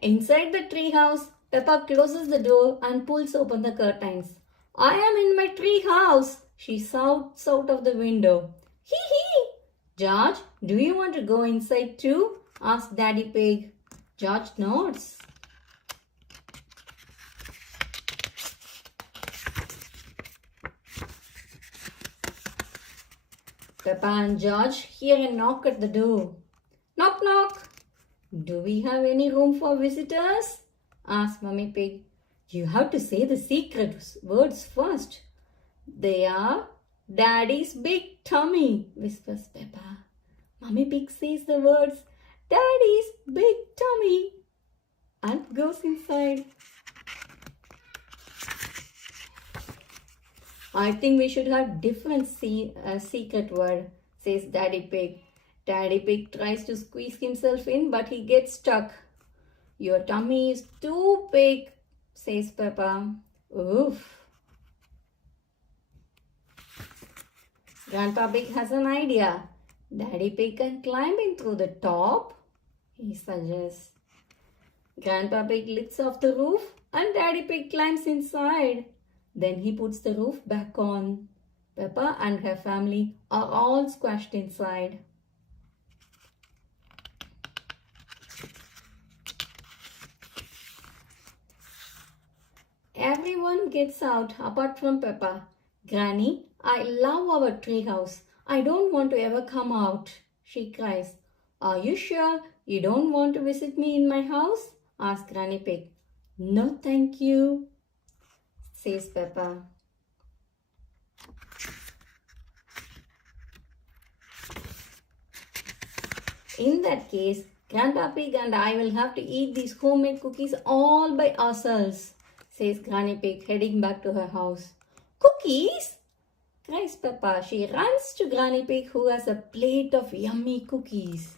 Inside the treehouse, Peppa closes the door and pulls open the curtains. I am in my treehouse, she shouts out of the window. Hee hee! George, do you want to go inside too? Asks Daddy Pig. George nods. Peppa and George hear a knock at the door. Knock, knock. Do we have any room for visitors? Asks Mummy Pig. You have to say the secret words first. They are Daddy's big tummy, whispers Peppa. Mummy Pig says the words Daddy's big tummy and goes inside. I think we should have different secret word, says Daddy Pig. Daddy Pig tries to squeeze himself in, but he gets stuck. Your tummy is too big, says Peppa. Oof. Grandpa Pig has an idea. Daddy Pig can climb in through the top, he suggests. Grandpa Pig lifts off the roof and Daddy Pig climbs inside. Then he puts the roof back on. Peppa and her family are all squashed inside. Everyone gets out apart from Peppa. Granny, I love our treehouse. I don't want to ever come out, she cries. Are you sure you don't want to visit me in my house? Asks Granny Pig. No, thank you, says Peppa. In that case, Grandpa Pig and I will have to eat these homemade cookies all by ourselves, says Granny Pig, heading back to her house. Cookies? Cries Peppa. She runs to Granny Pig, who has a plate of yummy cookies.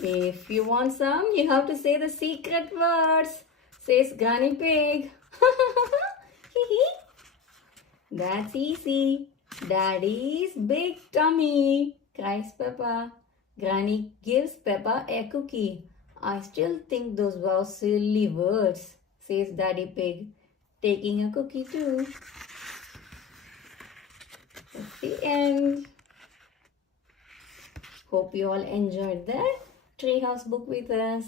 If you want some, you have to say the secret words, says Granny Pig. That's easy. Daddy's big tummy, cries Peppa. Granny gives Peppa a cookie. I still think those were silly words, says Daddy Pig, taking a cookie too. the end. Hope you all enjoyed that Treehouse book with us.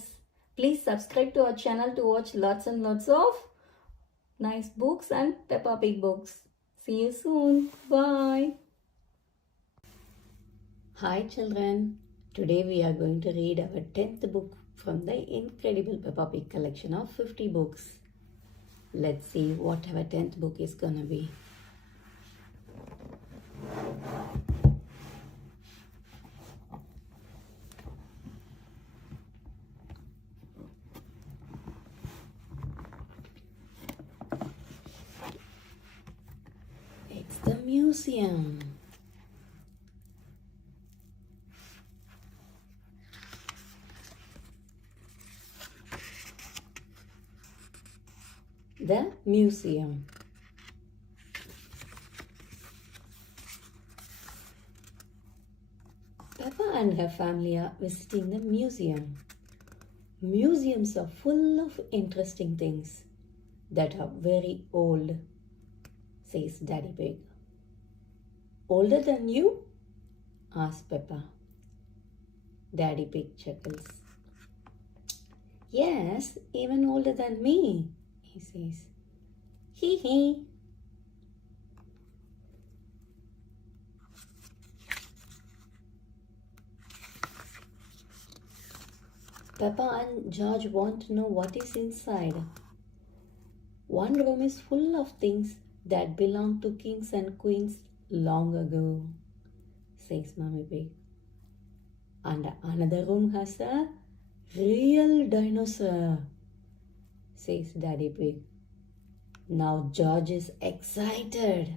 Please subscribe to our channel to watch lots and lots of nice books and Peppa Pig books. See you soon. Bye. Hi children. Today we are going to read our 10th book from the incredible Peppa Pig collection of 50 books. Let's see what our 10th book is gonna be. It's the museum. The museum. Peppa and her family are visiting the museum. Museums are full of interesting things that are very old, says Daddy Pig. Older than you? asks Peppa. Daddy Pig chuckles. Yes, even older than me, he says. Hee hee. Peppa and George want to know what is inside. One room is full of things that belonged to kings and queens long ago, says Mommy Pig. And another room has a real dinosaur, says Daddy Pig. Now George is excited.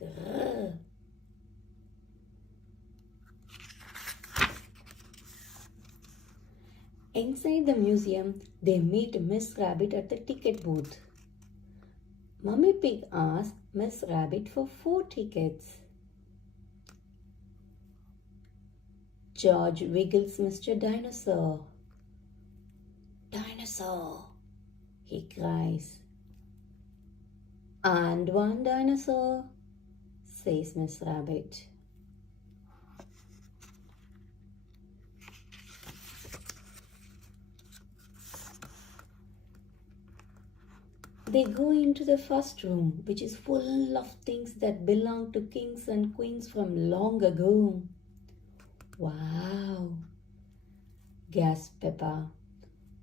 Grrr. Inside the museum, they meet Miss Rabbit at the ticket booth. Mummy Pig asks Miss Rabbit for 4 tickets. George wiggles Mr. Dinosaur. Dinosaur, he cries. And 1 dinosaur, says Miss Rabbit. They go into the first room, which is full of things that belong to kings and queens from long ago. Wow, gasped Peppa,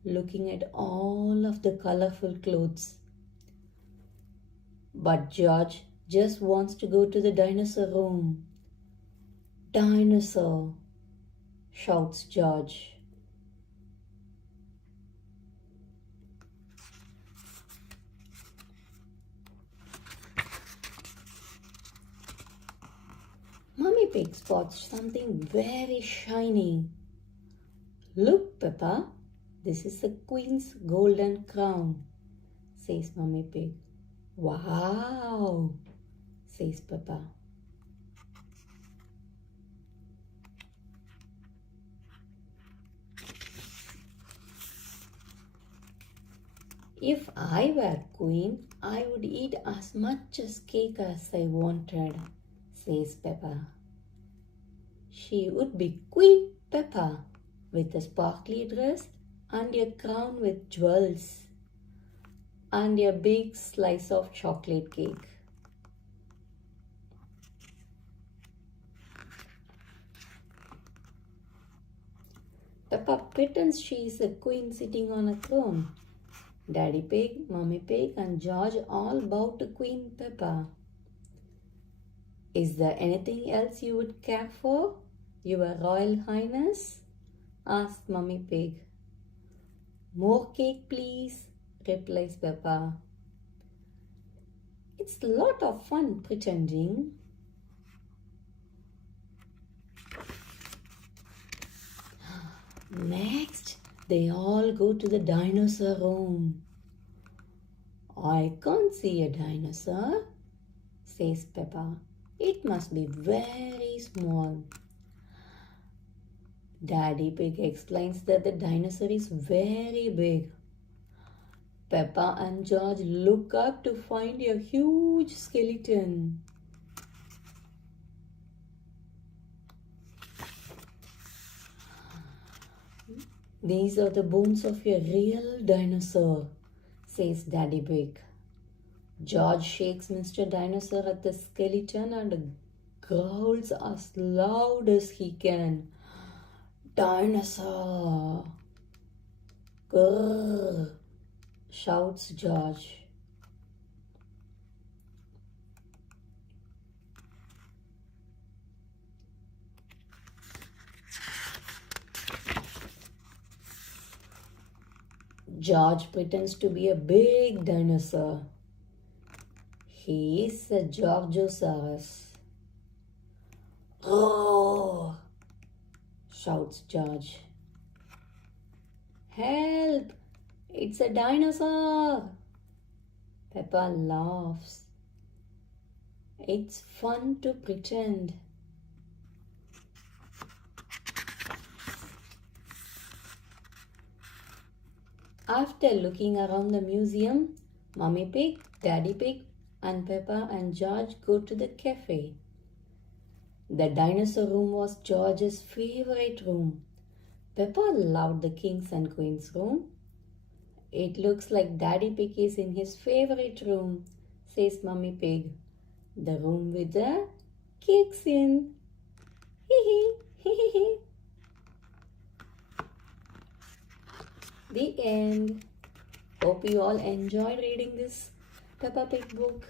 looking at all of the colorful clothes. But George just wants to go to the dinosaur room. Dinosaur, shouts George. Mummy Pig spots something very shiny. Look, Peppa, this is the Queen's golden crown, says Mummy Pig. Wow, says Peppa. If I were queen, I would eat as much as cake as I wanted, says Peppa. She would be Queen Peppa with a sparkly dress and a crown with jewels and a big slice of chocolate cake. Peppa pretends she is a queen sitting on a throne. Daddy Pig, Mummy Pig and George all bow to Queen Peppa. Is there anything else you would care for, Your Royal Highness? asked Mummy Pig. More cake, please, replies Peppa. It's a lot of fun pretending. Next, they all go to the dinosaur room. I can't see a dinosaur, says Peppa. It must be very small. Daddy Pig explains that the dinosaur is very big. Peppa and George look up to find a huge skeleton. These are the bones of a real dinosaur, says Daddy Pig. George shakes Mr. Dinosaur at the skeleton and growls as loud as he can. Dinosaur! Grrr! Shouts George. George pretends to be a big dinosaur. He is a Georgosaurus. Roar! Shouts George. Help! It's a dinosaur! Peppa laughs. It's fun to pretend. After looking around the museum, Mummy Pig, Daddy Pig, and Peppa and George go to the cafe. The dinosaur room was George's favorite room. Peppa loved the kings and queens room. It looks like Daddy Pig is in his favorite room, says Mummy Pig. The room with the cakes in. Hee hee, hee hee hee. The end. Hope you all enjoyed reading this Peppa Pig book.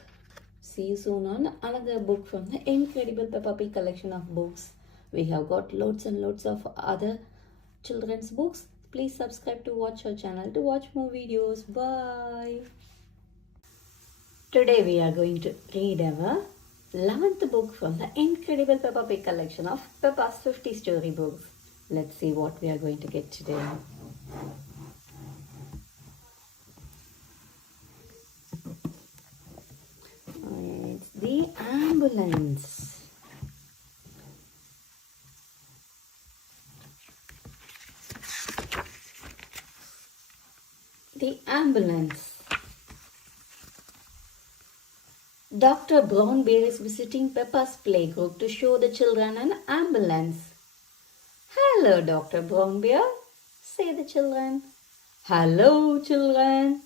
See you soon on another book from the incredible Peppa Pig collection of books. We have got loads and loads of other children's books. Please subscribe to watch our channel to watch more videos. Bye. Today we are going to read our 11th book from the incredible Peppa Pig collection of Peppa's 50 storybooks. Let's see what we are going to get today. It's the ambulance. The ambulance. Dr. Brown Bear is visiting Peppa's playgroup to show the children an ambulance. Hello, Dr. Brown Bear, say the children. Hello, children,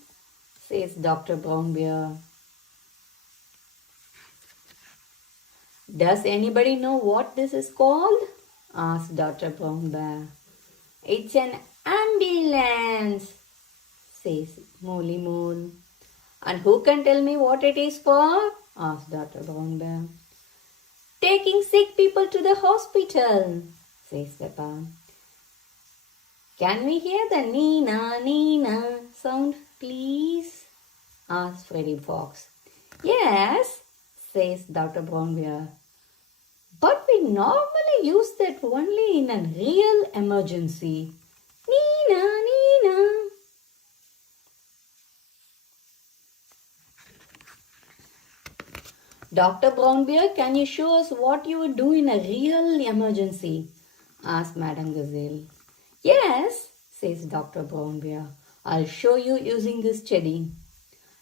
says Dr. Brown Bear. Does anybody know what this is called? Asked Dr. Brown Bear. It's an ambulance, says Molly Mole. And who can tell me what it is for? Asked Dr. Brown Bear. Taking sick people to the hospital, says Peppa. Can we hear the Nina, Nina sound, please? Asked Freddy Fox. Yes, says Dr. Brown Bear. But we normally use that only in a real emergency. Nina, Nina. Dr. Brown Bear, can you show us what you would do in a real emergency? Asked Madame Gazelle. Yes, says Dr. Brown Bear. I'll show you using this teddy.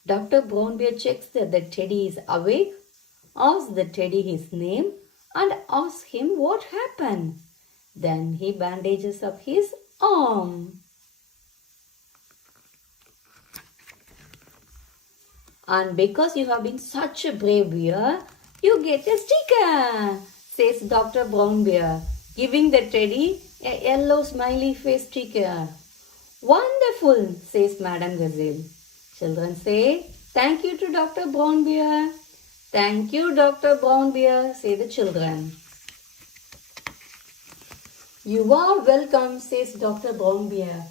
Dr. Brown Bear checks that the teddy is awake, asks the teddy his name, and asks him what happened. Then he bandages up his arm. And because you have been such a brave bear, you get a sticker, says Dr. Brown Bear, giving the teddy a yellow smiley face sticker. Wonderful, says Madame Gazelle. Children say, thank you to Dr. Brown Bear. Thank you, Dr. Brown Bear, say the children. You are welcome, says Dr. Brown Bear.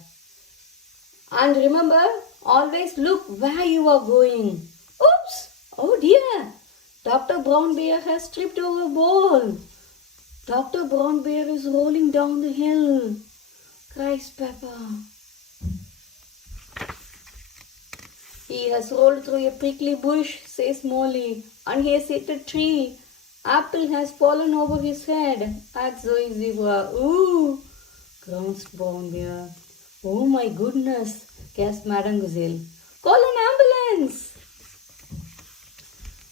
And remember, always look where you are going. Oops! Oh dear! Dr. Brown Bear has tripped over a ball. Dr. Brown Bear is rolling down the hill, cries Peppa. He has rolled through a prickly bush, says Molly, and he has hit a tree. Apple has fallen over his head, adds Zoe Zebra. Ooh, groans Brown Bear. Oh my goodness, gasped Madame Gazelle. Call an ambulance.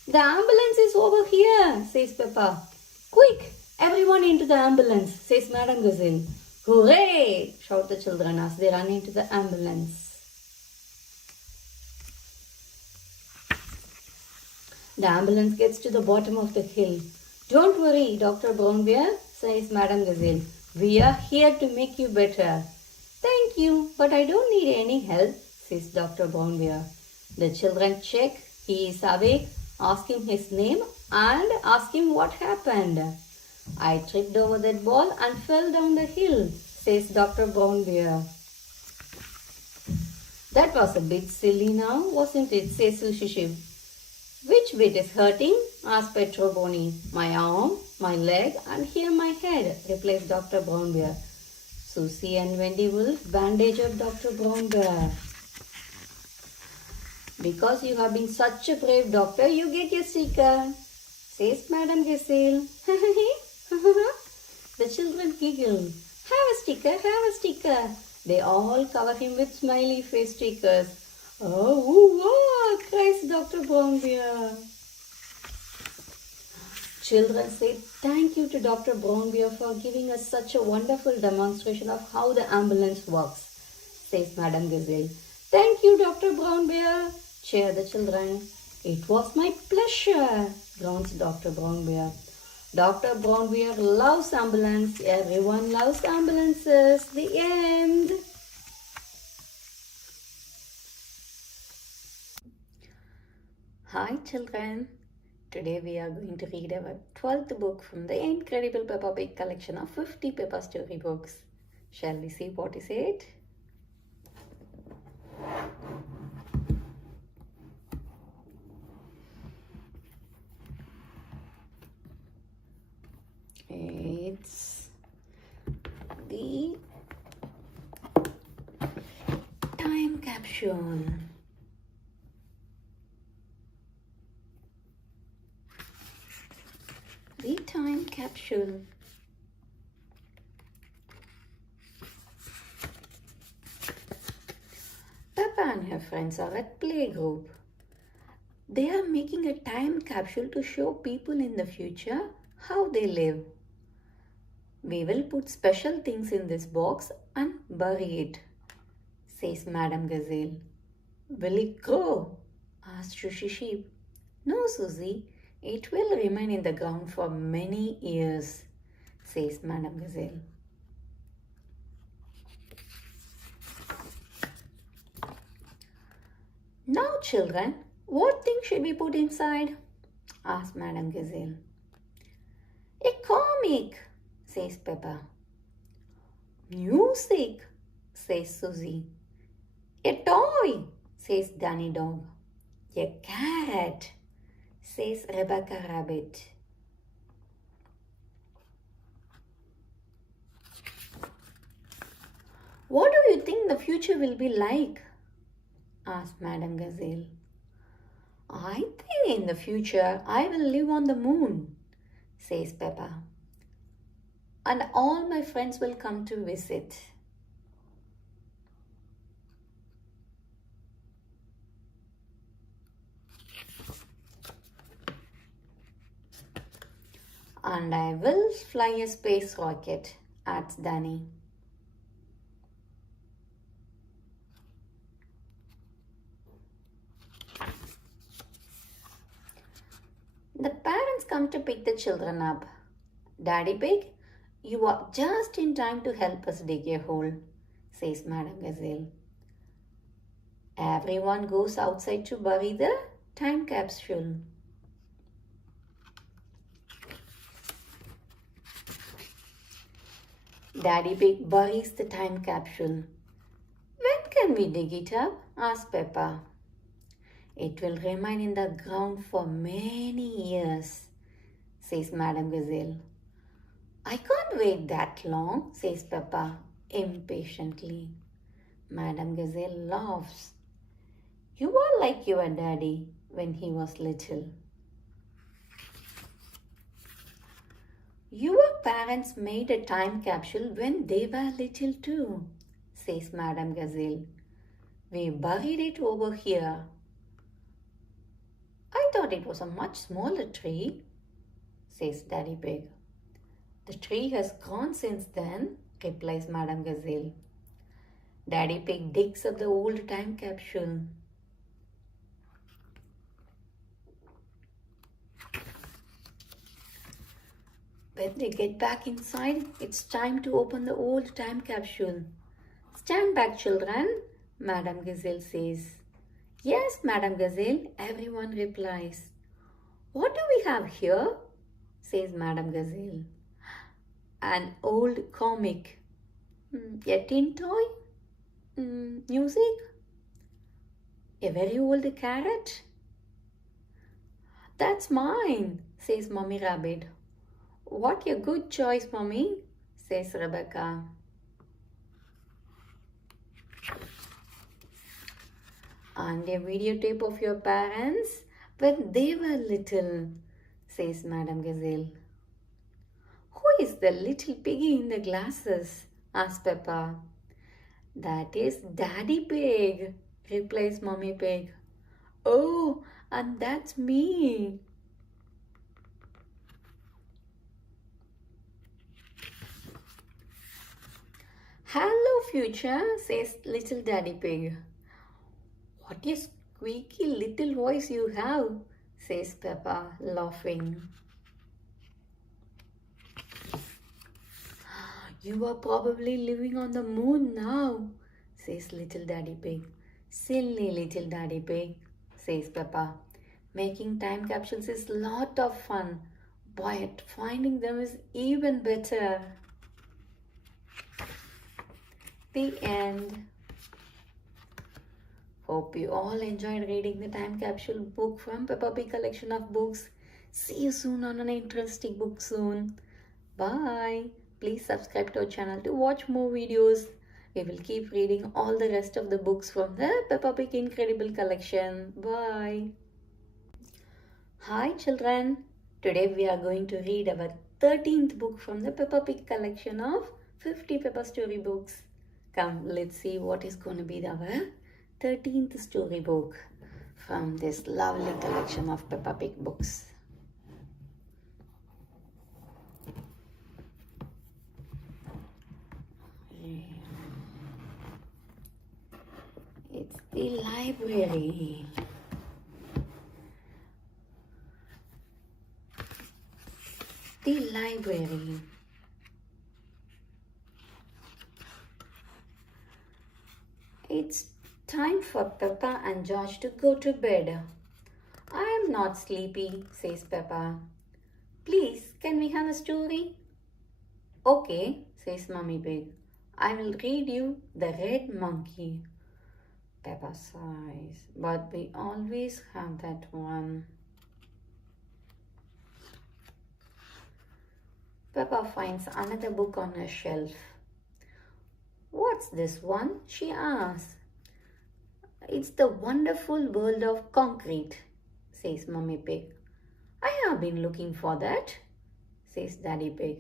The ambulance is over here, says Peppa. Quick, everyone into the ambulance, says Madam Gazelle. Hooray! Shout the children as they run into the ambulance. The ambulance gets to the bottom of the hill. Don't worry, Dr. Brown Bear, says Madam Gazelle. We are here to make you better. Thank you, but I don't need any help, says Dr. Brown Bear. The children check he is awake, ask him his name and ask him what happened. I tripped over that ball and fell down the hill, says Dr. Brown Bear. That was a bit silly now, wasn't it, says Sushi Shiv. Which bit is hurting? asked Petro Bonnie. My arm, my leg and here my head, replies Dr. Brown Bear. Susie and Wendy Wolf bandage up Dr. Brown Bear. Because you have been such a brave doctor, you get your sticker, says Madam Gazelle. The children giggle. Have a sticker, have a sticker. They all cover him with smiley face stickers. Oh, wow, cries Dr. Brown Bear. Children say thank you to Dr. Brown Bear for giving us such a wonderful demonstration of how the ambulance works, says Madam Gazelle. Thank you, Dr. Brown Bear, cheer the children. It was my pleasure, groans Dr. Brown Bear. Dr. Brown Bear loves ambulance. Everyone loves ambulances. The end. Hi children. Today we are going to read our 12th book from the incredible Peppa Pig collection of 50 Peppa storybooks. Shall we see what is it? It's the time capsule. The time capsule. Peppa and her friends are at playgroup. They are making a time capsule to show people in the future how they live. We will put special things in this box and bury it, says Madam Gazelle. Will it grow? asked Sushi Sheep. No, Susie. It will remain in the ground for many years, says Madam Gazelle. Now, children, what thing should we put inside? asked Madam Gazelle. A comic, says Peppa. Music, says Susie. A toy, says Danny Dog. A cat, says Rebecca Rabbit. What do you think the future will be like? asked Madam Gazelle. I think in the future I will live on the moon, says Peppa. And all my friends will come to visit. And I will fly a space rocket, adds Danny. The parents come to pick the children up. Daddy Pig, you are just in time to help us dig a hole, says Madam Gazelle. Everyone goes outside to bury the time capsule. Daddy Pig buries the time capsule. When can we dig it up? asked Peppa. It will remain in the ground for many years, says Madam Gazelle. I can't wait that long, says Peppa impatiently. Madam Gazelle laughs. You are like your daddy when he was little. Your parents made a time capsule when they were little too, says Madam Gazelle. We buried it over here. I thought it was a much smaller tree, says Daddy Pig. The tree has grown since then, replies Madame Gazelle. Daddy Pig digs up the old time capsule. When they get back inside, it's time to open the old time capsule. Stand back, children, Madame Gazelle says. Yes, Madame Gazelle, everyone replies. What do we have here? Says Madame Gazelle. An old comic. A tin toy? Music? A very old carrot? That's mine, says Mummy Rabbit. What a good choice, Mummy, says Rebecca. And a videotape of your parents when they were little, says Madame Gazelle. Who is the little piggy in the glasses? Asks Peppa. That is Daddy Pig, replies Mummy Pig. Oh, and that's me. Hello, future, says little Daddy Pig. What a squeaky little voice you have, says Peppa, laughing. You are probably living on the moon now, says little Daddy Pig. Silly little Daddy Pig, says Peppa. Making time capsules is a lot of fun, but finding them is even better. The end. Hope you all enjoyed reading the time capsule book from Peppa Pig collection of books. See you soon on an interesting book soon. Bye. Please subscribe to our channel to watch more videos. We will keep reading all the rest of the books from the Peppa Pig Incredible collection. Bye. Hi children. Today we are going to read our 13th book from the Peppa Pig collection of 50 Peppa story books. Come, let's see what is going to be our 13th storybook from this lovely collection of Peppa Pig books. It's the library. The library. It's time for Peppa and George to go to bed. I am not sleepy, says Peppa. Please, can we have a story? Okay, says Mummy Pig. I will read you The Red Monkey. Peppa sighs, but we always have that one. Peppa finds another book on her shelf. What's this one? She asks. It's The Wonderful World of Concrete, says Mummy Pig. I have been looking for that, says Daddy Pig.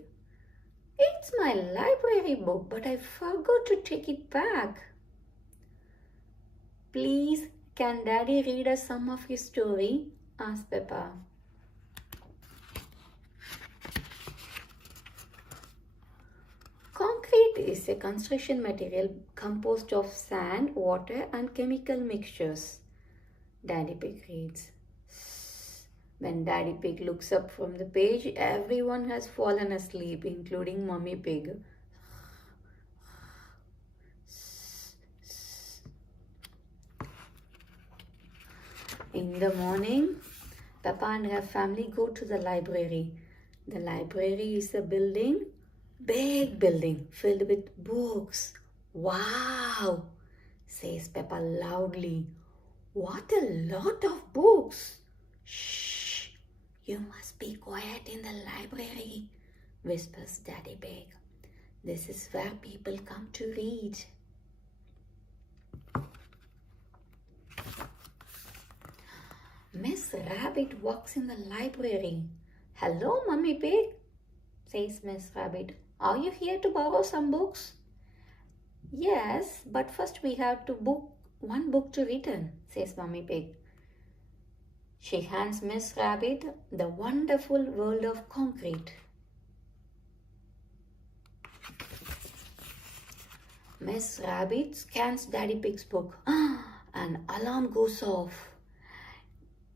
It's my library book, but I forgot to take it back. Please, can Daddy read us some of his story? Asks Peppa. Concrete is a construction material composed of sand, water and chemical mixtures. Daddy Pig reads. When Daddy Pig looks up from the page, everyone has fallen asleep, including Mummy Pig. In the morning, Peppa and her family go to the library. The library is a building, big building filled with books. Wow, says Peppa loudly. What a lot of books. Shh, you must be quiet in the library, whispers Daddy Pig. This is where people come to read. Miss Rabbit walks in the library. Hello, Mummy Pig, says Miss Rabbit. Are you here to borrow some books? Yes, but first we have to book one book to return, says Mummy Pig. She hands Miss Rabbit the wonderful world of concrete. Miss Rabbit scans Daddy Pig's book. An alarm goes off.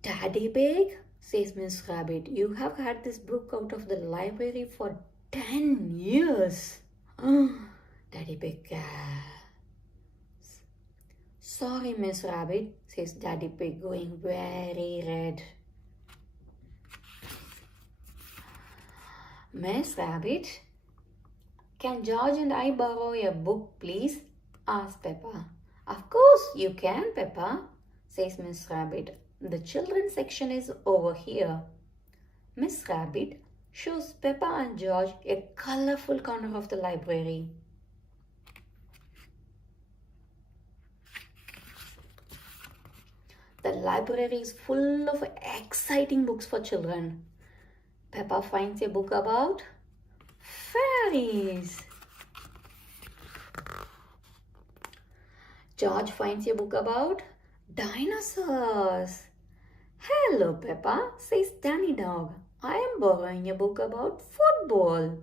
Daddy Pig, says Miss Rabbit, you have had this book out of the library for 10 years. Daddy Pig gasps. Sorry, Miss Rabbit, says Daddy Pig, going very red. Miss Rabbit, can George and I borrow a book, please? Asks Peppa. Of course you can, Peppa, says Miss Rabbit. The children's section is over here. Miss Rabbit shows Peppa and George a colorful corner of the library. The library is full of exciting books for children. Peppa finds a book about fairies. George finds a book about dinosaurs. Hello, Peppa, says Danny Dog. I am borrowing a book about football.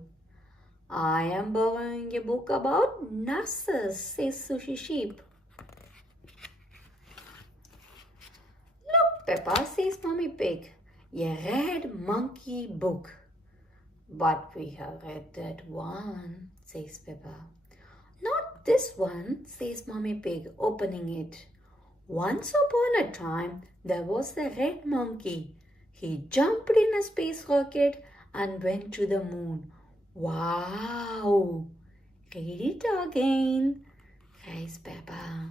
I am borrowing a book about nurses, says Sushi Sheep. Look, Peppa, says Mummy Pig, a red monkey book. But we have read that one, says Peppa. Not this one, says Mummy Pig, opening it. Once upon a time, there was a red monkey. He jumped in a space rocket and went to the moon. Wow! Read it again, cries Peppa.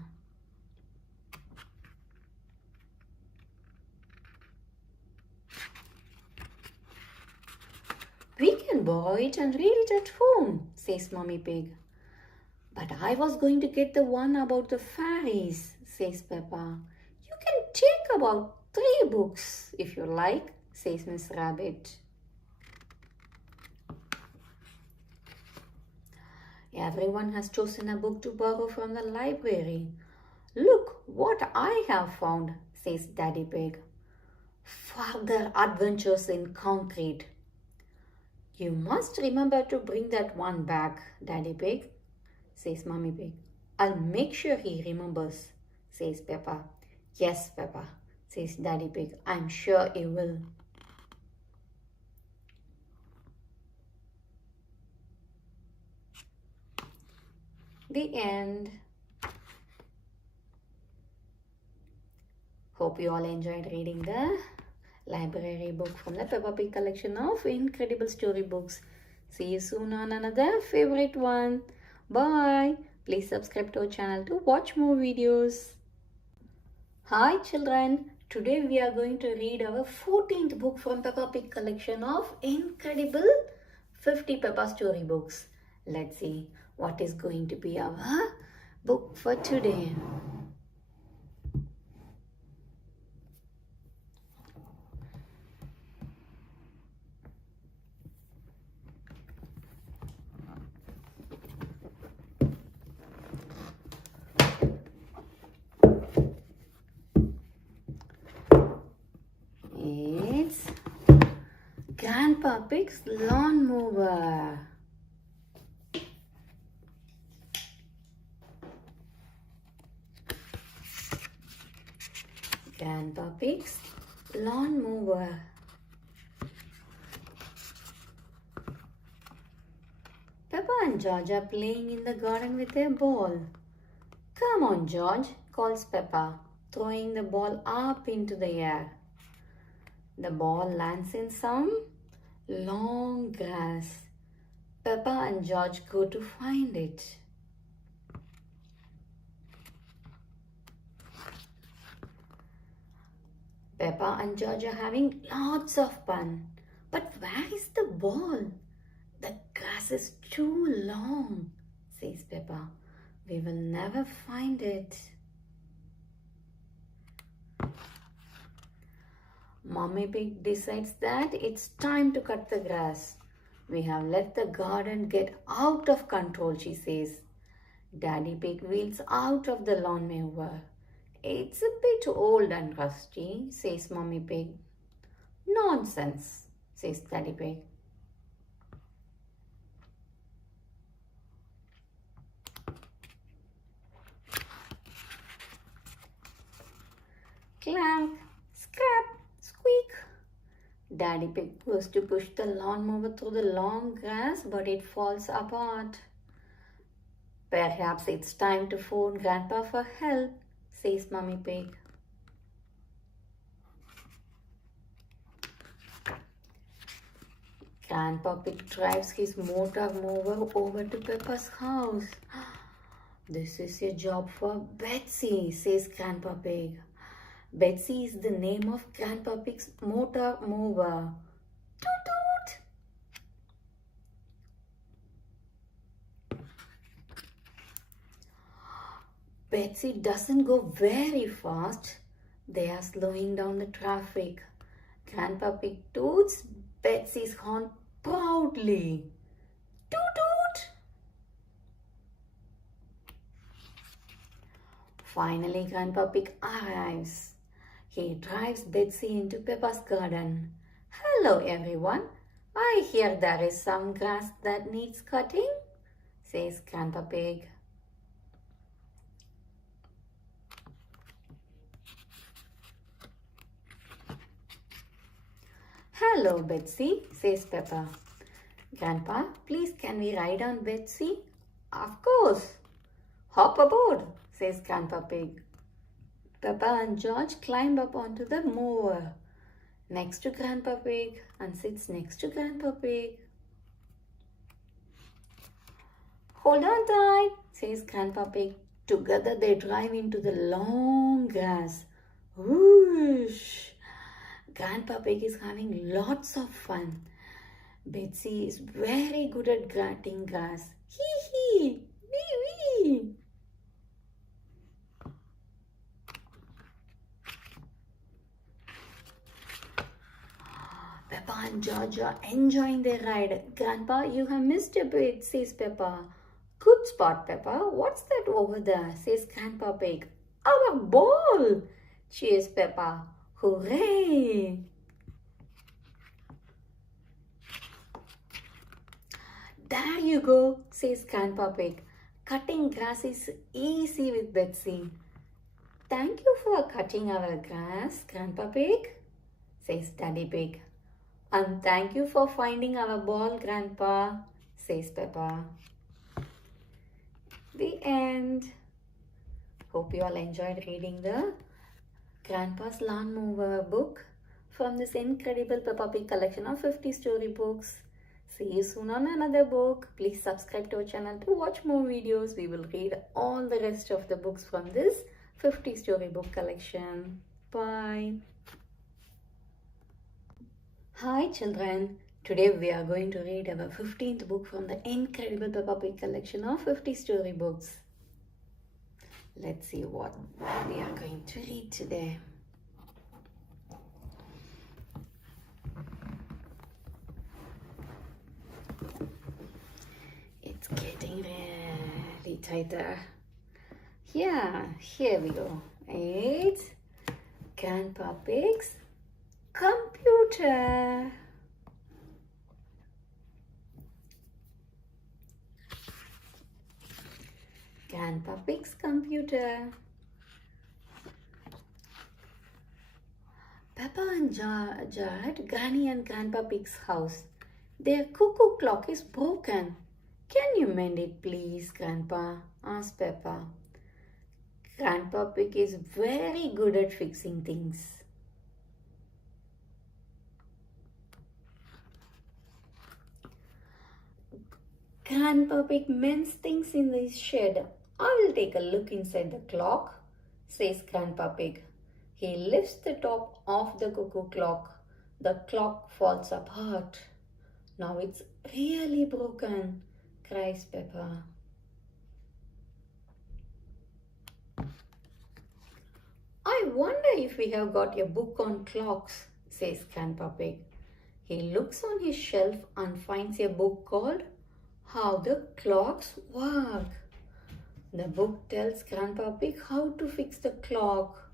We can borrow it and read it at home, says Mummy Pig. But I was going to get the one about the fairies, says Peppa. You can take about 3 books if you like, says Miss Rabbit. Everyone has chosen a book to borrow from the library. Look what I have found, says Daddy Pig. Further Adventures in Concrete. You must remember to bring that one back, Daddy Pig, says Mummy Pig. I'll make sure he remembers, says Peppa. Yes, Peppa, says Daddy Pig. I'm sure he will. The end. Hope you all enjoyed reading the library book from the Peppa Pig collection of incredible storybooks. See you soon on another favorite one. Bye. Please subscribe to our channel to watch more videos. Hi children. Today we are going to read our 14th book from Peppa Pig collection of incredible 50 Peppa storybooks. Let's see what is going to be our book for today. It's Grandpa Pig's lawnmower. Grandpa Pig's lawnmower. Peppa and George are playing in the garden with their ball. Come on, George, calls Peppa, throwing the ball up into the air. The ball lands in some long grass. Peppa and George go to find it. Peppa and George are having lots of fun. But where is the ball? The grass is too long, says Peppa. We will never find it. Mummy Pig decides that it's time to cut the grass. We have let the garden get out of control, she says. Daddy Pig wheels out of the lawnmower. It's a bit old and rusty, says Mummy Pig. Nonsense, says Daddy Pig. Clank, scrap, squeak. Daddy Pig goes to push the lawnmower through the long grass, but it falls apart. Perhaps it's time to phone Grandpa for help, says Mummy Pig. Grandpa Pig drives his motor mower over to Peppa's house. This is a job for Betsy, says Grandpa Pig. Betsy is the name of Grandpa Pig's motor mower. Toot toot! Betsy doesn't go very fast. They are slowing down the traffic. Grandpa Pig toots Betsy's horn proudly. Toot toot! Finally, Grandpa Pig arrives. He drives Betsy into Peppa's garden. Hello, everyone. I hear there is some grass that needs cutting, says Grandpa Pig. Hello, Betsy, says Peppa. Grandpa, please can we ride on Betsy? Of course. Hop aboard, says Grandpa Pig. Peppa and George climb up onto the mower next to Grandpa Pig and sits next to Grandpa Pig. Hold on tight, says Grandpa Pig. Together they drive into the long grass. Whoosh! Grandpa Pig is having lots of fun. Betsy is very good at cutting grass. Hee hee! Wee wee! Peppa and George are enjoying their ride. Grandpa, you have missed a bit, says Peppa. Good spot, Peppa. What's that over there, says Grandpa Pig. Our ball, cheers Peppa. Hooray! There you go, says Grandpa Pig. Cutting grass is easy with Betsy. Thank you for cutting our grass, Grandpa Pig, says Daddy Pig. And thank you for finding our ball, Grandpa, says Peppa. The end. Hope you all enjoyed reading the Grandpa's Lawnmower book from this incredible Peppa Pig collection of 50 storybooks. See you soon on another book. Please subscribe to our channel to watch more videos. We will read all the rest of the books from this 50 storybook collection. Bye. Hi children. Today we are going to read our 15th book from the incredible Peppa Pig collection of 50 storybooks. Let's see what we are going to read today. It's getting really tighter. Yeah, here we go. It's Grandpa Pig's computer. Grandpa Pig's computer. Peppa and George are at Granny and Grandpa Pig's house. Their cuckoo clock is broken. Can you mend it, please, Grandpa? Asked Peppa. Grandpa Pig is very good at fixing things. Grandpa Pig mends things in his shed. I will take a look inside the clock, says Grandpa Pig. He lifts the top of the cuckoo clock. The clock falls apart. Now it's really broken, cries Peppa. I wonder if we have got a book on clocks, says Grandpa Pig. He looks on his shelf and finds a book called How the Clocks Work. The book tells Grandpa Pig how to fix the clock.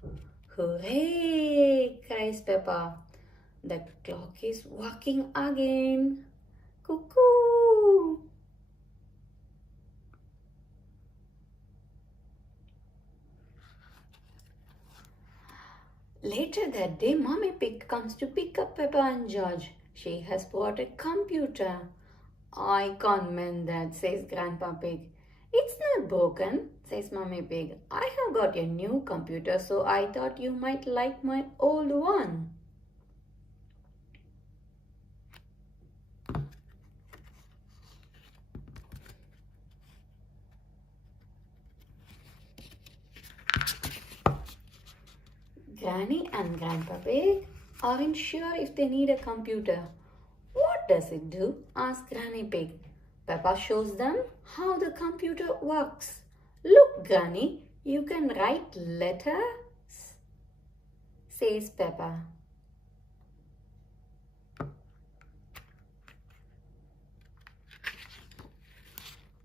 Hooray! Cries Peppa. The clock is working again. Cuckoo! Later that day, Mommy Pig comes to pick up Peppa and George. She has brought a computer. I can't mend that, says Grandpa Pig. It's not broken, says Mommy Pig. I have got a new computer, so I thought you might like my old one. Granny and Grandpa Pig aren't sure if they need a computer. What does it do? Asks Granny Pig. Peppa shows them how the computer works. Look, Granny, you can write letters, says Peppa.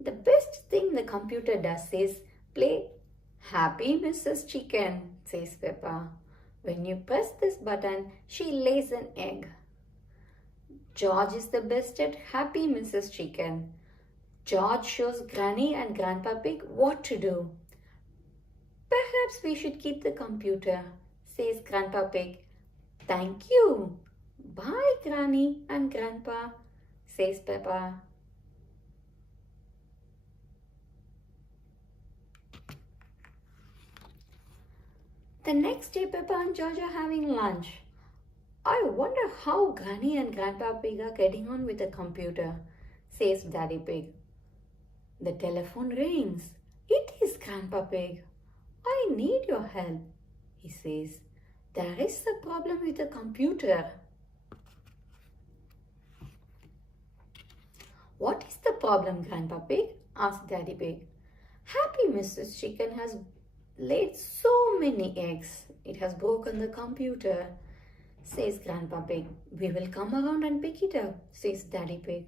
The best thing the computer does is play Happy Mrs. Chicken, says Peppa. When you press this button, she lays an egg. George is the best at Happy Mrs. Chicken. George shows Granny and Grandpa Pig what to do. Perhaps we should keep the computer, says Grandpa Pig. Thank you. Bye, Granny and Grandpa, says Peppa. The next day, Peppa and George are having lunch. I wonder how Granny and Grandpa Pig are getting on with the computer, says Daddy Pig. The telephone rings. It is Grandpa Pig. I need your help, he says. There is a problem with the computer. What is the problem, Grandpa Pig? Asked Daddy Pig. Happy Mrs. Chicken has laid so many eggs. It has broken the computer, says Grandpa Pig. We will come around and pick it up, says Daddy Pig.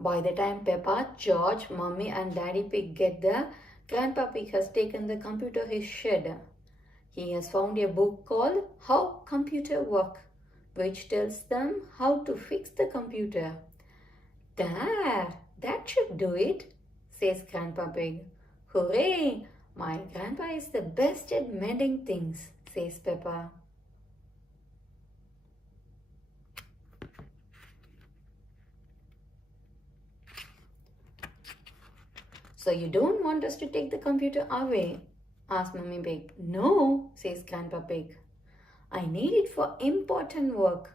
By the time Peppa, George, Mommy and Daddy Pig get there, Grandpa Pig has taken the computer to his shed. He has found a book called How Computer Work, which tells them how to fix the computer. There, that should do it, says Grandpa Pig. Hooray! My grandpa is the best at mending things, says Peppa. So you don't want us to take the computer away? Asks Mummy Pig. No, says Grandpa Pig. I need it for important work.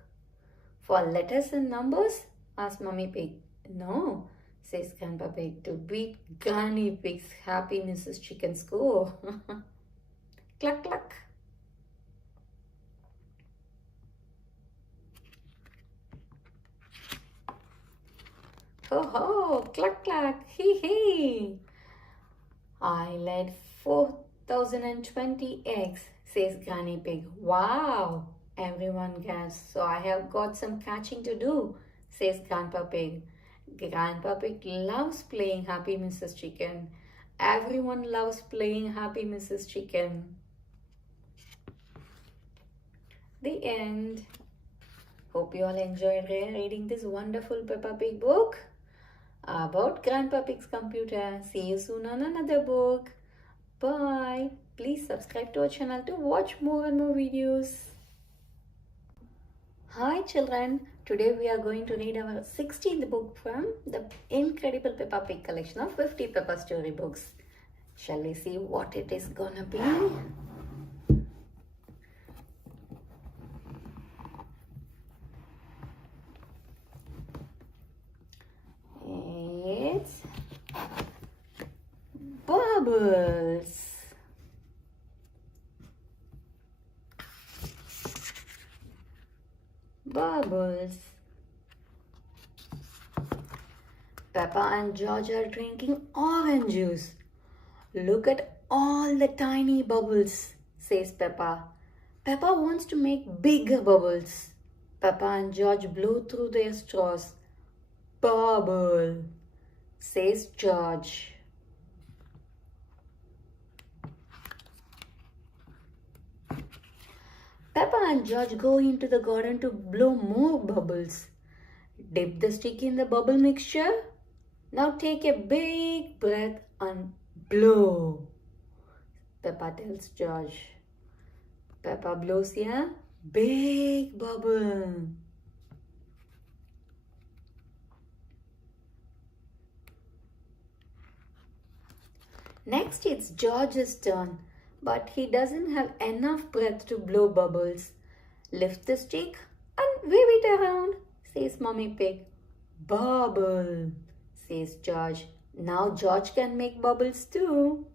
For letters and numbers? Asks Mummy Pig. No, says Grandpa Pig, to beat Granny Pig's Happy Mrs. Chicken score. Cluck cluck. Ho ho, cluck cluck, hee hee. I laid 4,020 eggs, says Granny Pig. Wow, everyone gasps. So I have got some catching to do, says Grandpa Pig. Grandpa Pig loves playing Happy Mrs. Chicken. Everyone loves playing Happy Mrs. Chicken. The end. Hope you all enjoyed reading this wonderful Peppa Pig book about Grandpa Pig's computer. See you soon on another book. Bye. Please subscribe to our channel to watch more and more videos. Hi children. Today we are going to read our 16th book from the incredible Peppa Pig collection of 50 Peppa story books. Shall we see what it is gonna be? It's Bubbles. Bubbles. Peppa and George are drinking orange juice. Look at all the tiny bubbles, says Peppa. Peppa wants to make bigger bubbles. Peppa and George blow through their straws. Bubble, says George. Peppa and George go into the garden to blow more bubbles. Dip the stick in the bubble mixture. Now take a big breath and blow, Peppa tells George. Peppa blows a big bubble. Next it's George's turn, but he doesn't have enough breath to blow bubbles. Lift the stick and wave it around, says Mummy Pig. Bubble, says George. Now George can make bubbles too.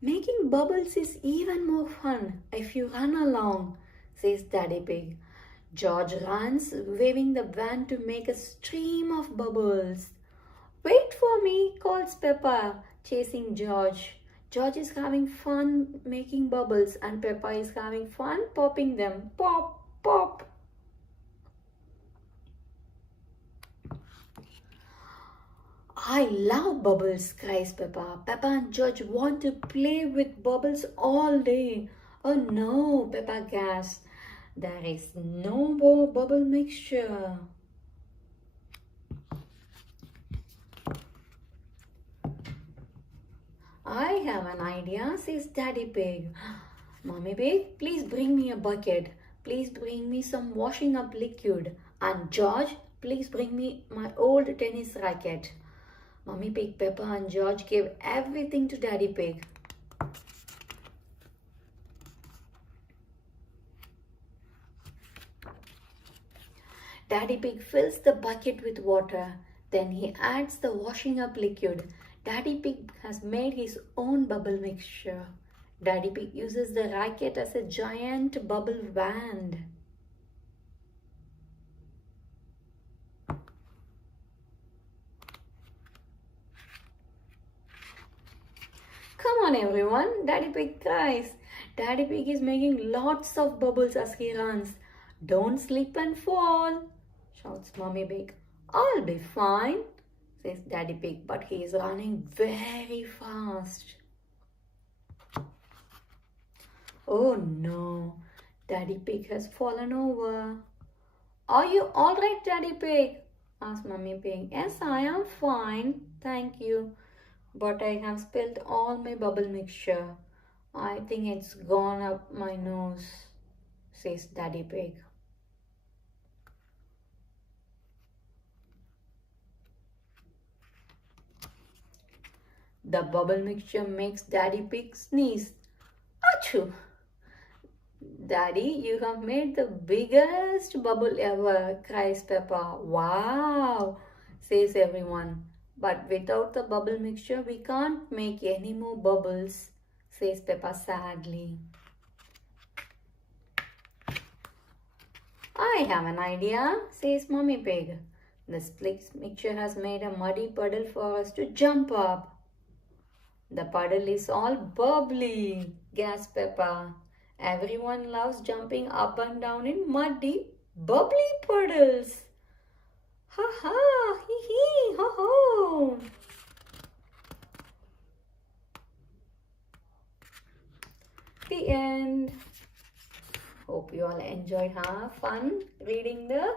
Making bubbles is even more fun if you run along, says Daddy Pig. George runs, waving the wand to make a stream of bubbles. Wait for me, calls Peppa, chasing George. George is having fun making bubbles and Peppa is having fun popping them. Pop, pop. I love bubbles, cries Peppa. Peppa and George want to play with bubbles all day. Oh no, Peppa gasps. There is no more bubble mixture. I have an idea, says Daddy Pig. Mommy Pig, please bring me a bucket. Please bring me some washing up liquid. And George, please bring me my old tennis racket. Mommy Pig, Peppa and George gave everything to Daddy Pig. Daddy Pig fills the bucket with water. Then he adds the washing up liquid. Daddy Pig has made his own bubble mixture. Daddy Pig uses the racket as a giant bubble wand. Come on everyone, Daddy Pig cries. Daddy Pig is making lots of bubbles as he runs. Don't slip and fall, shouts Mommy Pig. I'll be fine, says Daddy Pig, but he is running very fast. Oh no, Daddy Pig has fallen over. Are you alright, Daddy Pig? Asked Mummy Pig. Yes, I am fine, thank you. But I have spilled all my bubble mixture. I think it's gone up my nose, says Daddy Pig. The bubble mixture makes Daddy Pig sneeze. Achoo! Daddy, you have made the biggest bubble ever, cries Peppa. Wow, says everyone. But without the bubble mixture, we can't make any more bubbles, says Peppa sadly. I have an idea, says Mummy Pig. The split mixture has made a muddy puddle for us to jump up. The puddle is all bubbly, gasped Peppa. Everyone loves jumping up and down in muddy, bubbly puddles. Ha ha, hee hee, ho ho. The end. Hope you all enjoyed fun reading the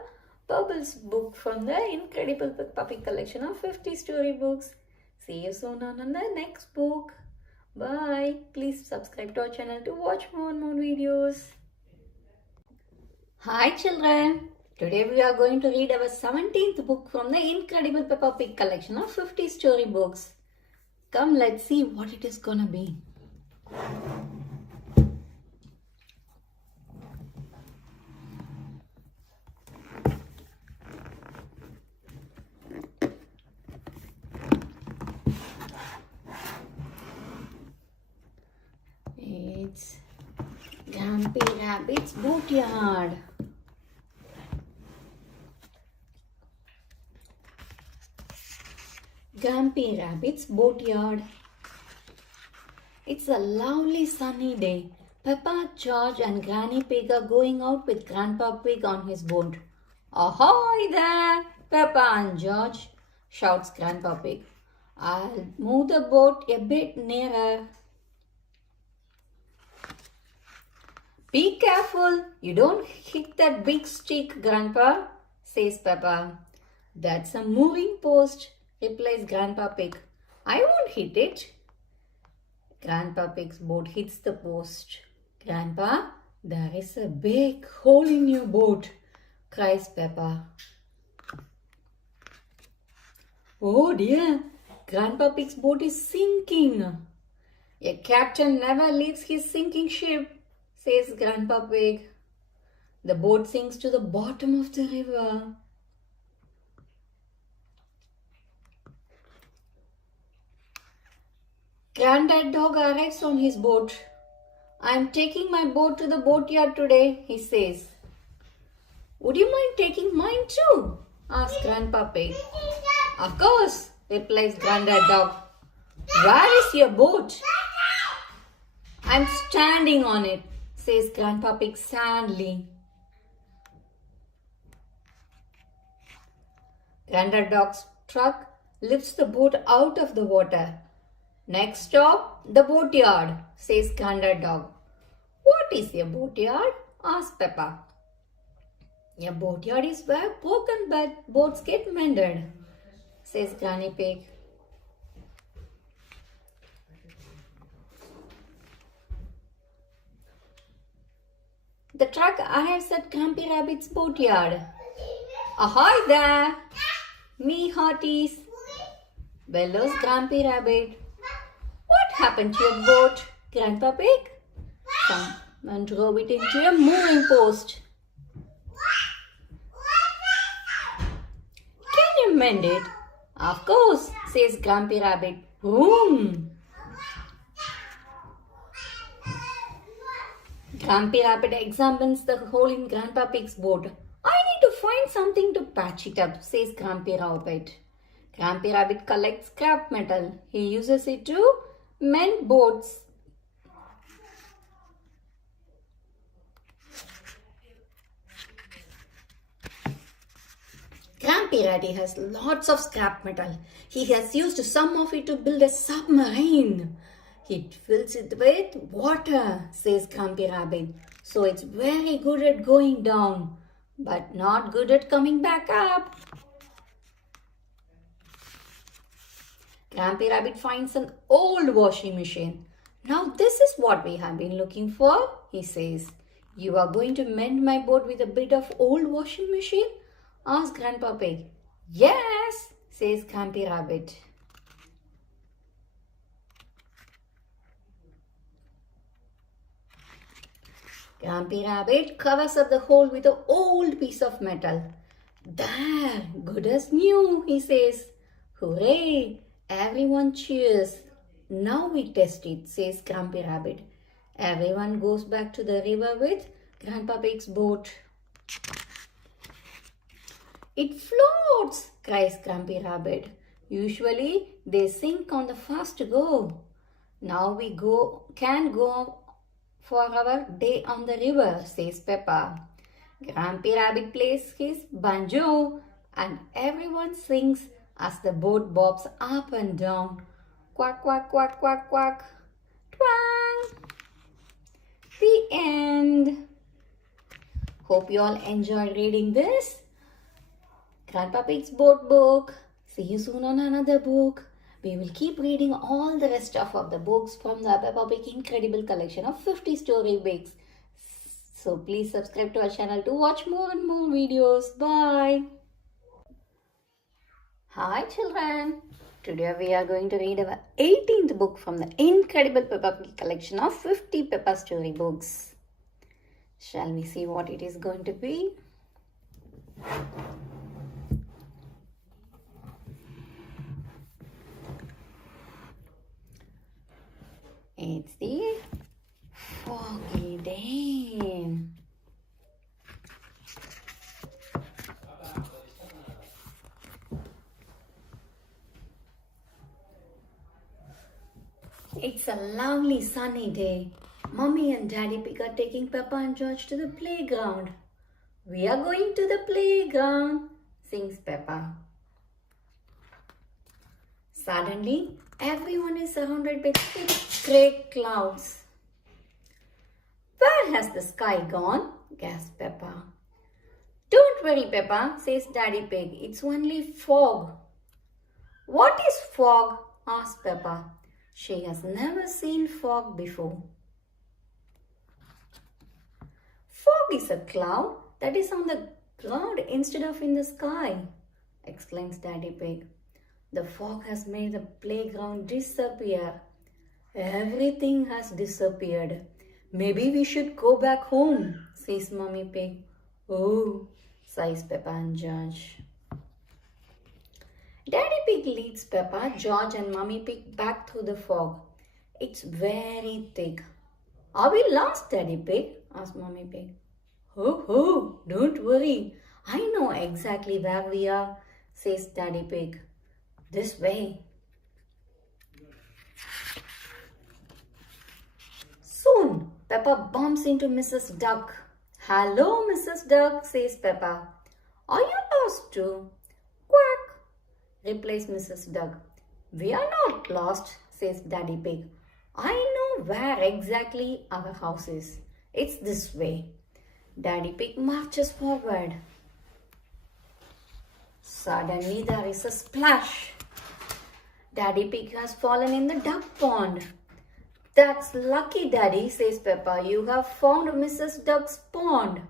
Bubbles book from the incredible PeppaPig collection of 50 storybooks. See you soon on the next book. Bye. Please subscribe to our channel to watch more and more videos. Hi children. Today we are going to read our 17th book from the incredible PeppaPig collection of 50 storybooks. Come, let's see what it is gonna be. It's Grumpy Rabbit's Boatyard. Grumpy Rabbit's Boatyard. It's a lovely sunny day. Peppa, George and Granny Pig are going out with Grandpa Pig on his boat. Ahoy there, Peppa and George, shouts Grandpa Pig. I'll move the boat a bit nearer. Be careful, you don't hit that big stick, Grandpa, says Peppa. That's a moving post, replies Grandpa Pig. I won't hit it. Grandpa Pig's boat hits the post. Grandpa, there is a big hole in your boat, cries Peppa. Oh dear, Grandpa Pig's boat is sinking. A captain never leaves his sinking ship, says Grandpa Pig. The boat sinks to the bottom of the river. Granddad Dog arrives on his boat. I am taking my boat to the boatyard today, he says. Would you mind taking mine too? Asks Grandpa Pig. Of course, replies Granddad Dog. Where is your boat? I'm standing on it, says Grandpa Pig sadly. Granddad Dog's truck lifts the boat out of the water. Next stop, the boatyard, says Granddad Dog. What is a boatyard? Asks Peppa. A boatyard is where broken boats get mended, says Granny Pig. The truck arrives at Grumpy Rabbit's boatyard. Ahoy there! Me hearties! Bellows Grumpy Rabbit. What happened to your boat, Grandpa Pig? Someone drove it into a moving post. Can you mend it? Of course, says Grumpy Rabbit. Vroom! Grumpy Rabbit examines the hole in Grandpa Pig's boat. I need to find something to patch it up, says Grumpy Rabbit. Grumpy Rabbit collects scrap metal. He uses it to mend boats. Grumpy Rabbit has lots of scrap metal. He has used some of it to build a submarine. He fills it with water, says Grumpy Rabbit. So it's very good at going down, but not good at coming back up. Grumpy Rabbit finds an old washing machine. Now this is what we have been looking for, he says. You are going to mend my boat with a bit of old washing machine? Asks Grandpa Pig. Yes, says Grumpy Rabbit. Grumpy Rabbit covers up the hole with an old piece of metal. There, good as new, he says. Hooray! Everyone cheers. Now we test it, says Grumpy Rabbit. Everyone goes back to the river with Grandpa Pig's boat. It floats, cries Grumpy Rabbit. Usually they sink on the first go. Now we can go for our day on the river, says Peppa. Grumpy Rabbit plays his banjo and everyone sings as the boat bobs up and down. Quack, quack, quack, quack, quack. Twang! The end. Hope you all enjoyed reading this Grandpa Pig's boat book. See you soon on another book. We will keep reading all the rest of the books from the Peppa Pig incredible collection of 50 story books. So please subscribe to our channel to watch more and more videos. Bye. Hi children. Today we are going to read our 18th book from the incredible Peppa Pig collection of 50 Peppa story books. Shall we see what it is going to be? It's the Foggy Day. It's a lovely sunny day. Mummy and Daddy Pig are taking Peppa and George to the playground. We are going to the playground, sings Peppa. Suddenly, everyone is surrounded by thick grey clouds. Where has the sky gone? Gasped Peppa. Don't worry, Peppa, says Daddy Pig. It's only fog. What is fog? Asked Peppa. She has never seen fog before. Fog is a cloud that is on the ground instead of in the sky, explains Daddy Pig. The fog has made the playground disappear. Everything has disappeared. Maybe we should go back home, says Mummy Pig. Oh, sighs Peppa and George. Daddy Pig leads Peppa, George and Mummy Pig back through the fog. It's very thick. Are we lost, Daddy Pig? Asked Mummy Pig. Oh, don't worry. I know exactly where we are, says Daddy Pig. This way. Soon, Peppa bumps into Mrs. Duck. Hello, Mrs. Duck, says Peppa. Are you lost too? Quack, replies Mrs. Duck. We are not lost, says Daddy Pig. I know where exactly our house is. It's this way. Daddy Pig marches forward. Suddenly there is a splash. Daddy Pig has fallen in the duck pond. That's lucky, Daddy, says Peppa. You have found Mrs. Duck's pond.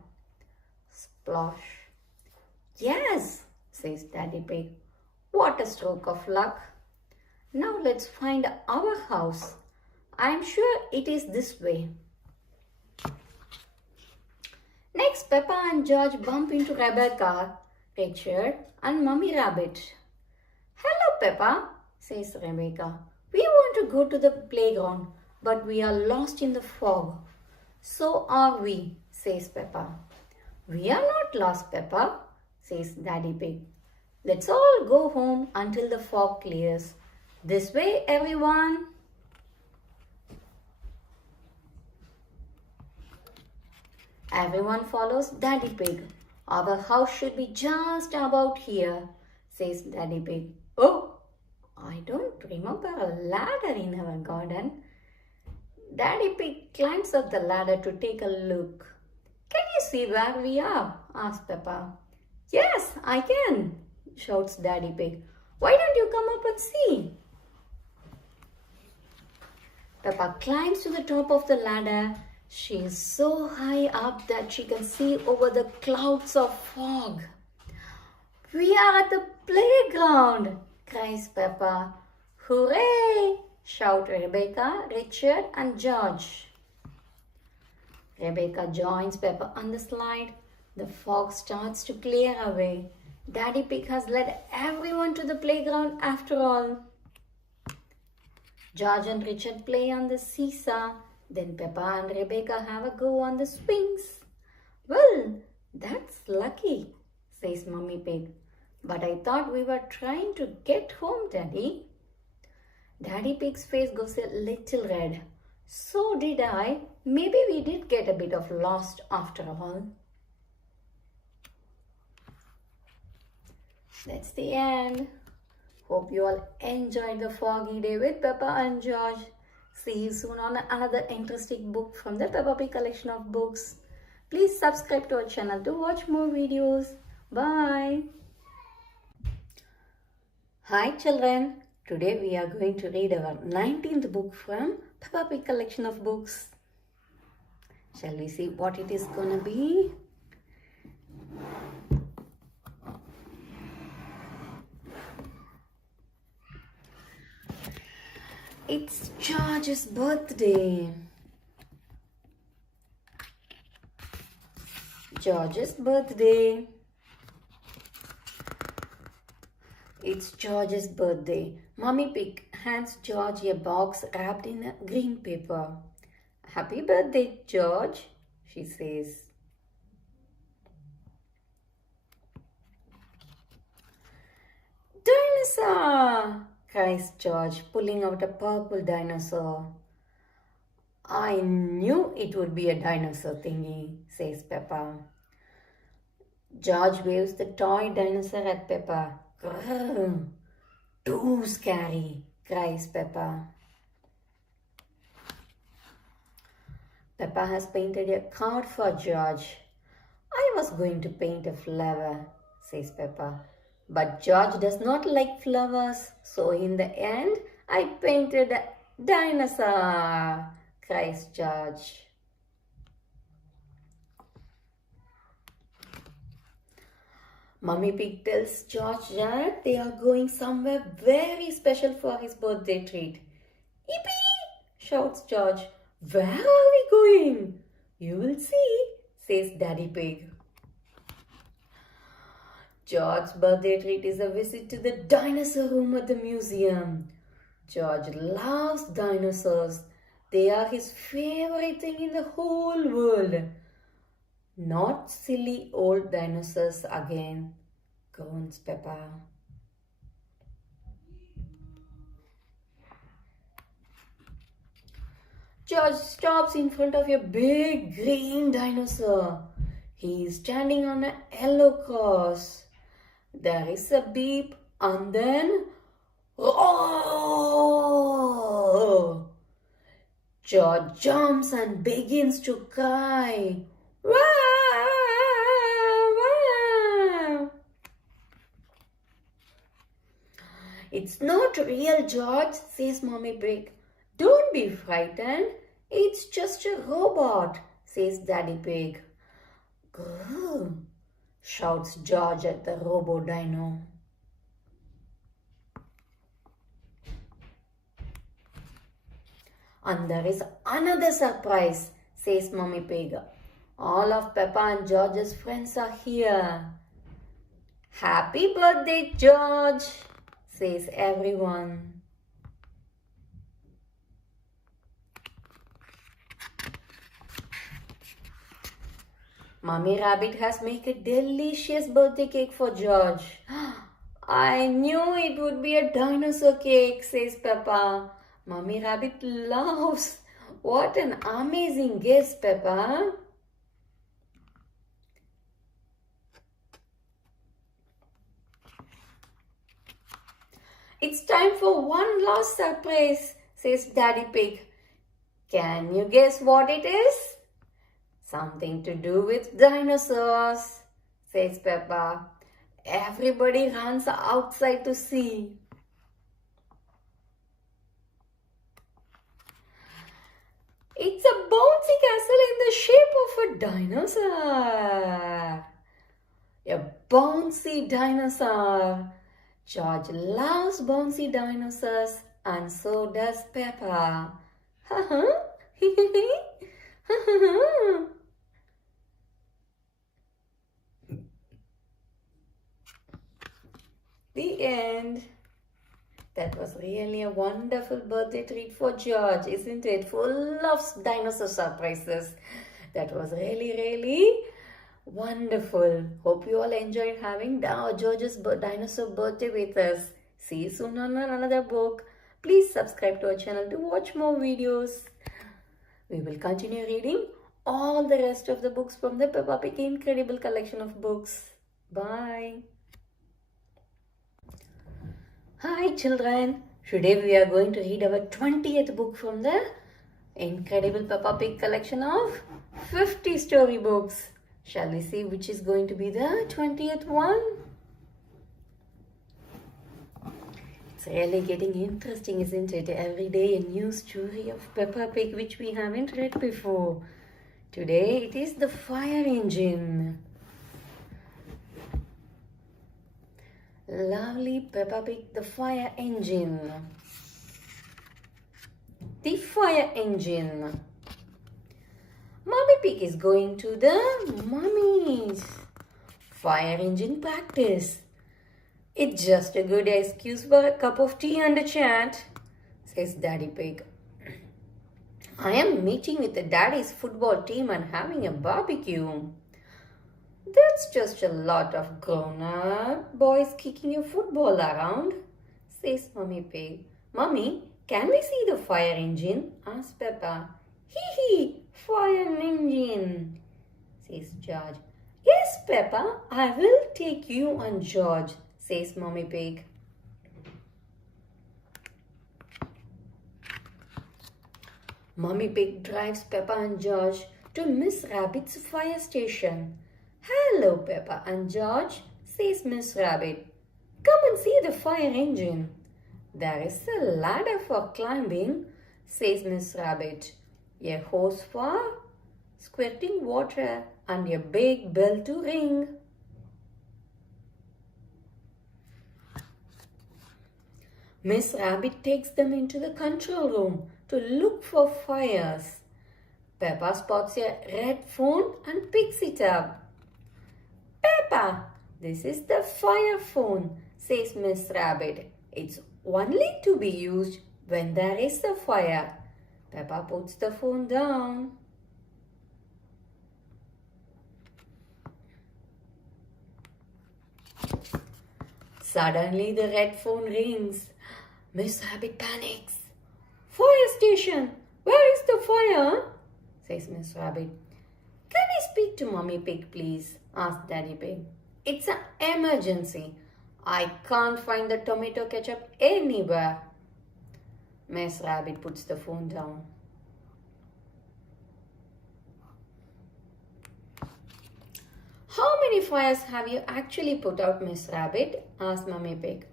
Splash. Yes, says Daddy Pig. What a stroke of luck. Now let's find our house. I'm sure it is this way. Next, Peppa and George bump into Rebecca, Richard and Mummy Rabbit. Hello, Peppa, says Rebecca. We want to go to the playground, but we are lost in the fog. So are we, says Peppa. We are not lost, Peppa, says Daddy Pig. Let's all go home until the fog clears. This way, everyone. Everyone follows Daddy Pig. Our house should be just about here, says Daddy Pig. Oh, I don't remember a ladder in our garden. Daddy Pig climbs up the ladder to take a look. Can you see where we are? Asks Peppa. Yes, I can, shouts Daddy Pig. Why don't you come up and see? Peppa climbs to the top of the ladder. She is so high up that she can see over the clouds of fog. We are at the playground, cries Peppa. Hooray! Shout Rebecca, Richard and George. Rebecca joins Peppa on the slide. The fog starts to clear away. Daddy Pig has led everyone to the playground after all. George and Richard play on the seesaw. Then Peppa and Rebecca have a go on the swings. Well, that's lucky, says Mummy Pig. But I thought we were trying to get home, Daddy. Daddy Pig's face goes a little red. So did I. Maybe we did get a bit of lost after all. That's the end. Hope you all enjoyed the foggy day with Peppa and George. See you soon on another interesting book from the Peppa Pig collection of books. Please subscribe to our channel to watch more videos. Bye. Hi children. Today we are going to read our 19th book from Peppa Pig collection of books. Shall we see what it is gonna be? It's George's birthday. George's birthday. It's George's birthday. Mummy Pig hands George a box wrapped in a green paper. Happy birthday, George, she says. Dinosaur, cries cries George, pulling out a purple dinosaur. I knew it would be a dinosaur thingy, says Peppa. George waves the toy dinosaur at Peppa. Grrr, too scary, cries Peppa. Peppa has painted a card for George. I was going to paint a flower, says Peppa. But George does not like flowers, so in the end, I painted a dinosaur, cries George. Mummy Pig tells George that they are going somewhere very special for his birthday treat. Yippee! Shouts George. Where are we going? You will see, says Daddy Pig. George's birthday treat is a visit to the dinosaur room at the museum. George loves dinosaurs. They are his favorite thing in the whole world. Not silly old dinosaurs again, groans Peppa. George stops in front of a big green dinosaur. He is standing on a yellow cross. There is a beep and then roar! George jumps and begins to cry. Wah, wah. It's not real, George, says Mommy Pig. Don't be frightened. It's just a robot, says Daddy Pig. Grrr, shouts George at the robo dino. And there is another surprise, says Mommy Pig. All of Peppa and George's friends are here. Happy birthday, George, says everyone. Mummy Rabbit has made a delicious birthday cake for George. I knew it would be a dinosaur cake, says Peppa. Mummy Rabbit laughs. What an amazing guess, Peppa. It's time for one last surprise, says Daddy Pig. Can you guess what it is? Something to do with dinosaurs, says Peppa. Everybody runs outside to see. It's a bouncy castle in the shape of a dinosaur. A bouncy dinosaur. George loves bouncy dinosaurs and so does Peppa. The end. That was really a wonderful birthday treat for George, isn't it? Full of dinosaur surprises. That was really wonderful. Hope you all enjoyed having George's dinosaur birthday with us. See you soon on another book. Please subscribe to our channel to watch more videos. We will continue reading all the rest of the books from the Peppa Pig incredible collection of books. Bye. Hi children. Today we are going to read our 20th book from the incredible Peppa Pig collection of 50 storybooks. Shall we see which is going to be the 20th one? It's really getting interesting, isn't it? Every day a new story of Peppa Pig which we haven't read before. Today it is the fire engine. Lovely Peppa Pig, the fire engine. The fire engine. Mommy Pig is going to the mummy's fire engine practice. It's just a good excuse for a cup of tea and a chat, says Daddy Pig. I am meeting with the daddy's football team and having a barbecue. That's just a lot of grown-up boys kicking a football around, says Mummy Pig. Mummy, can we see the fire engine? Asks Peppa. Hee hee, fire engine, says George. Yes, Peppa, I will take you and George, says Mummy Pig. Mummy Pig drives Peppa and George to Miss Rabbit's fire station. Hello, Peppa and George, says Miss Rabbit. Come and see the fire engine. There is a ladder for climbing, says Miss Rabbit. A hose for squirting water and a big bell to ring. Miss Rabbit takes them into the control room to look for fires. Peppa spots a red phone and picks it up. Peppa, this is the fire phone, says Miss Rabbit. It's only to be used when there is a fire. Peppa puts the phone down. Suddenly the red phone rings. Miss Rabbit panics. Fire station! Where is the fire? Says Miss Rabbit. Can I speak to Mummy Pig, please? Asked Daddy Pig. It's an emergency. I can't find the tomato ketchup anywhere. Miss Rabbit puts the phone down. How many fires have you actually put out, Miss Rabbit? Asked Mummy Pig.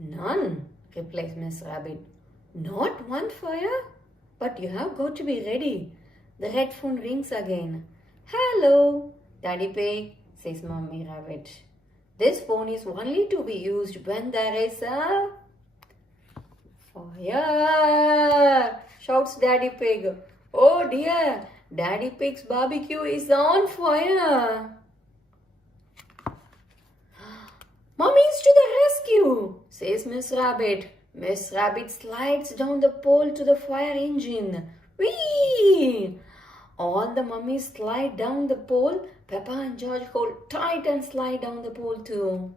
None, replies Miss Rabbit. Not one fire? But you have got to be ready. The red phone rings again. Hello, Daddy Pig, says Mummy Rabbit. This phone is only to be used when there is a fire, shouts Daddy Pig. Oh dear, Daddy Pig's barbecue is on fire. Mummy's to the rescue, says Miss Rabbit. Miss Rabbit slides down the pole to the fire engine. Whee! All the mummies slide down the pole. Peppa and George hold tight and slide down the pole too.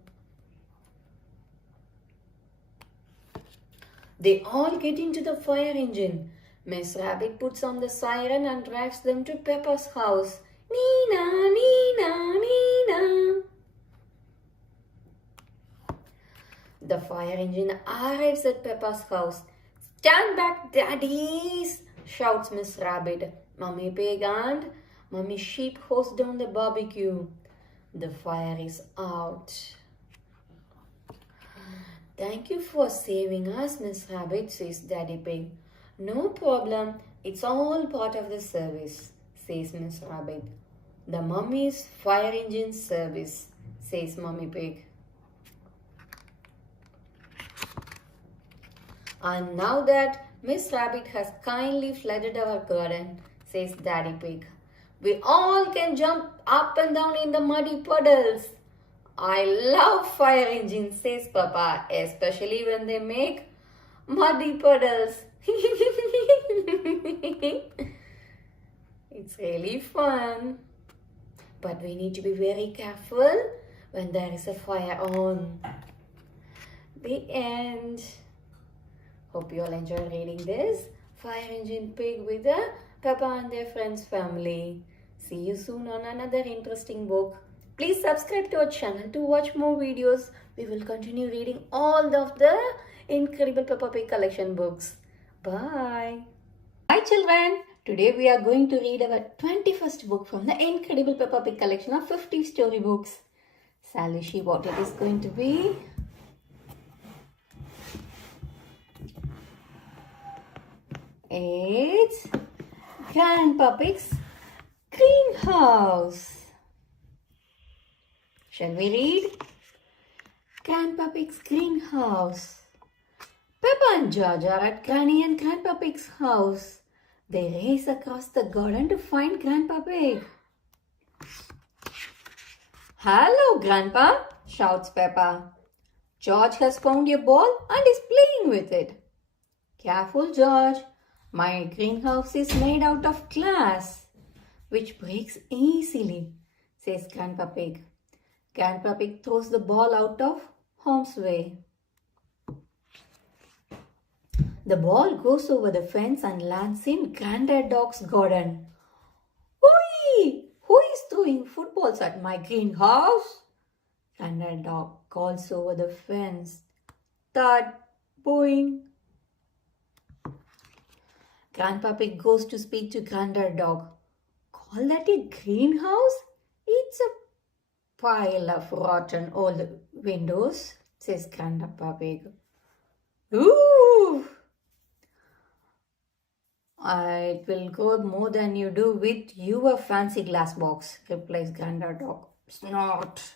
They all get into the fire engine. Miss Rabbit puts on the siren and drives them to Peppa's house. Nina, Nina, Nina. The fire engine arrives at Peppa's house. Stand back, daddies, shouts Miss Rabbit. Mummy Pig and Mummy Sheep hose down the barbecue. The fire is out. Thank you for saving us, Miss Rabbit, says Daddy Pig. No problem, it's all part of the service, says Miss Rabbit. The mummy's fire engine service, says Mummy Pig. And now that Miss Rabbit has kindly flooded our garden, says Daddy Pig, we all can jump up and down in the muddy puddles. I love fire engines, says Peppa, especially when they make muddy puddles. It's really fun. But we need to be very careful when there is a fire on. The end. Hope you all enjoyed reading this Fire Engine Pig with the Peppa and their friends family. See you soon on another interesting book. Please subscribe to our channel to watch more videos. We will continue reading all of the incredible Peppa Pig collection books. Bye. Hi children. Today we are going to read our 21st book from the incredible Peppa Pig collection of 50 storybooks. Shall we see what it is going to be? It's Grandpa Pig's Greenhouse. Shall we read? Grandpa Pig's Greenhouse. Peppa and George are at Granny and Grandpa Pig's house. They race across the garden to find Grandpa Pig. Hello, Grandpa, shouts Peppa. George has found a ball and is playing with it. Careful, George. My greenhouse is made out of glass, which breaks easily, says Grandpa Pig. Grandpa Pig throws the ball out of harm's way. The ball goes over the fence and lands in Granddad Dog's garden. Oi! Who is throwing footballs at my greenhouse? Granddad Dog calls over the fence. Thud, boing. Grandpa Pig goes to speak to Granddad Dog. Call that a greenhouse? It's a pile of rotten old windows, says Grandpa Pig. Ooh! It will go more than you do with your fancy glass box, replies Granddad Dog. Snort.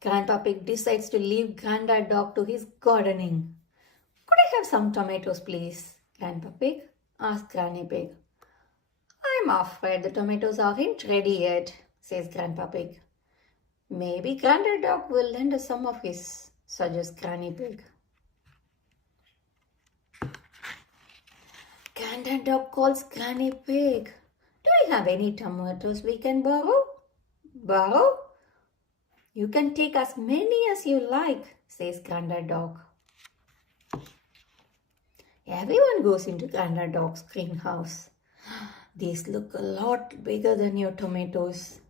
Grandpa Pig decides to leave Granddad Dog to his gardening. Could I have some tomatoes, please? Grandpa Pig asked Granny Pig. I'm afraid the tomatoes aren't ready yet, says Grandpa Pig. Maybe Granddad Dog will lend us some of his, suggests Granny Pig. Granddad Dog calls Granny Pig. Do you have any tomatoes we can borrow? Borrow? You can take as many as you like, says Granddad Dog. Everyone goes into Granddad Dog's greenhouse. These look a lot bigger than your tomatoes.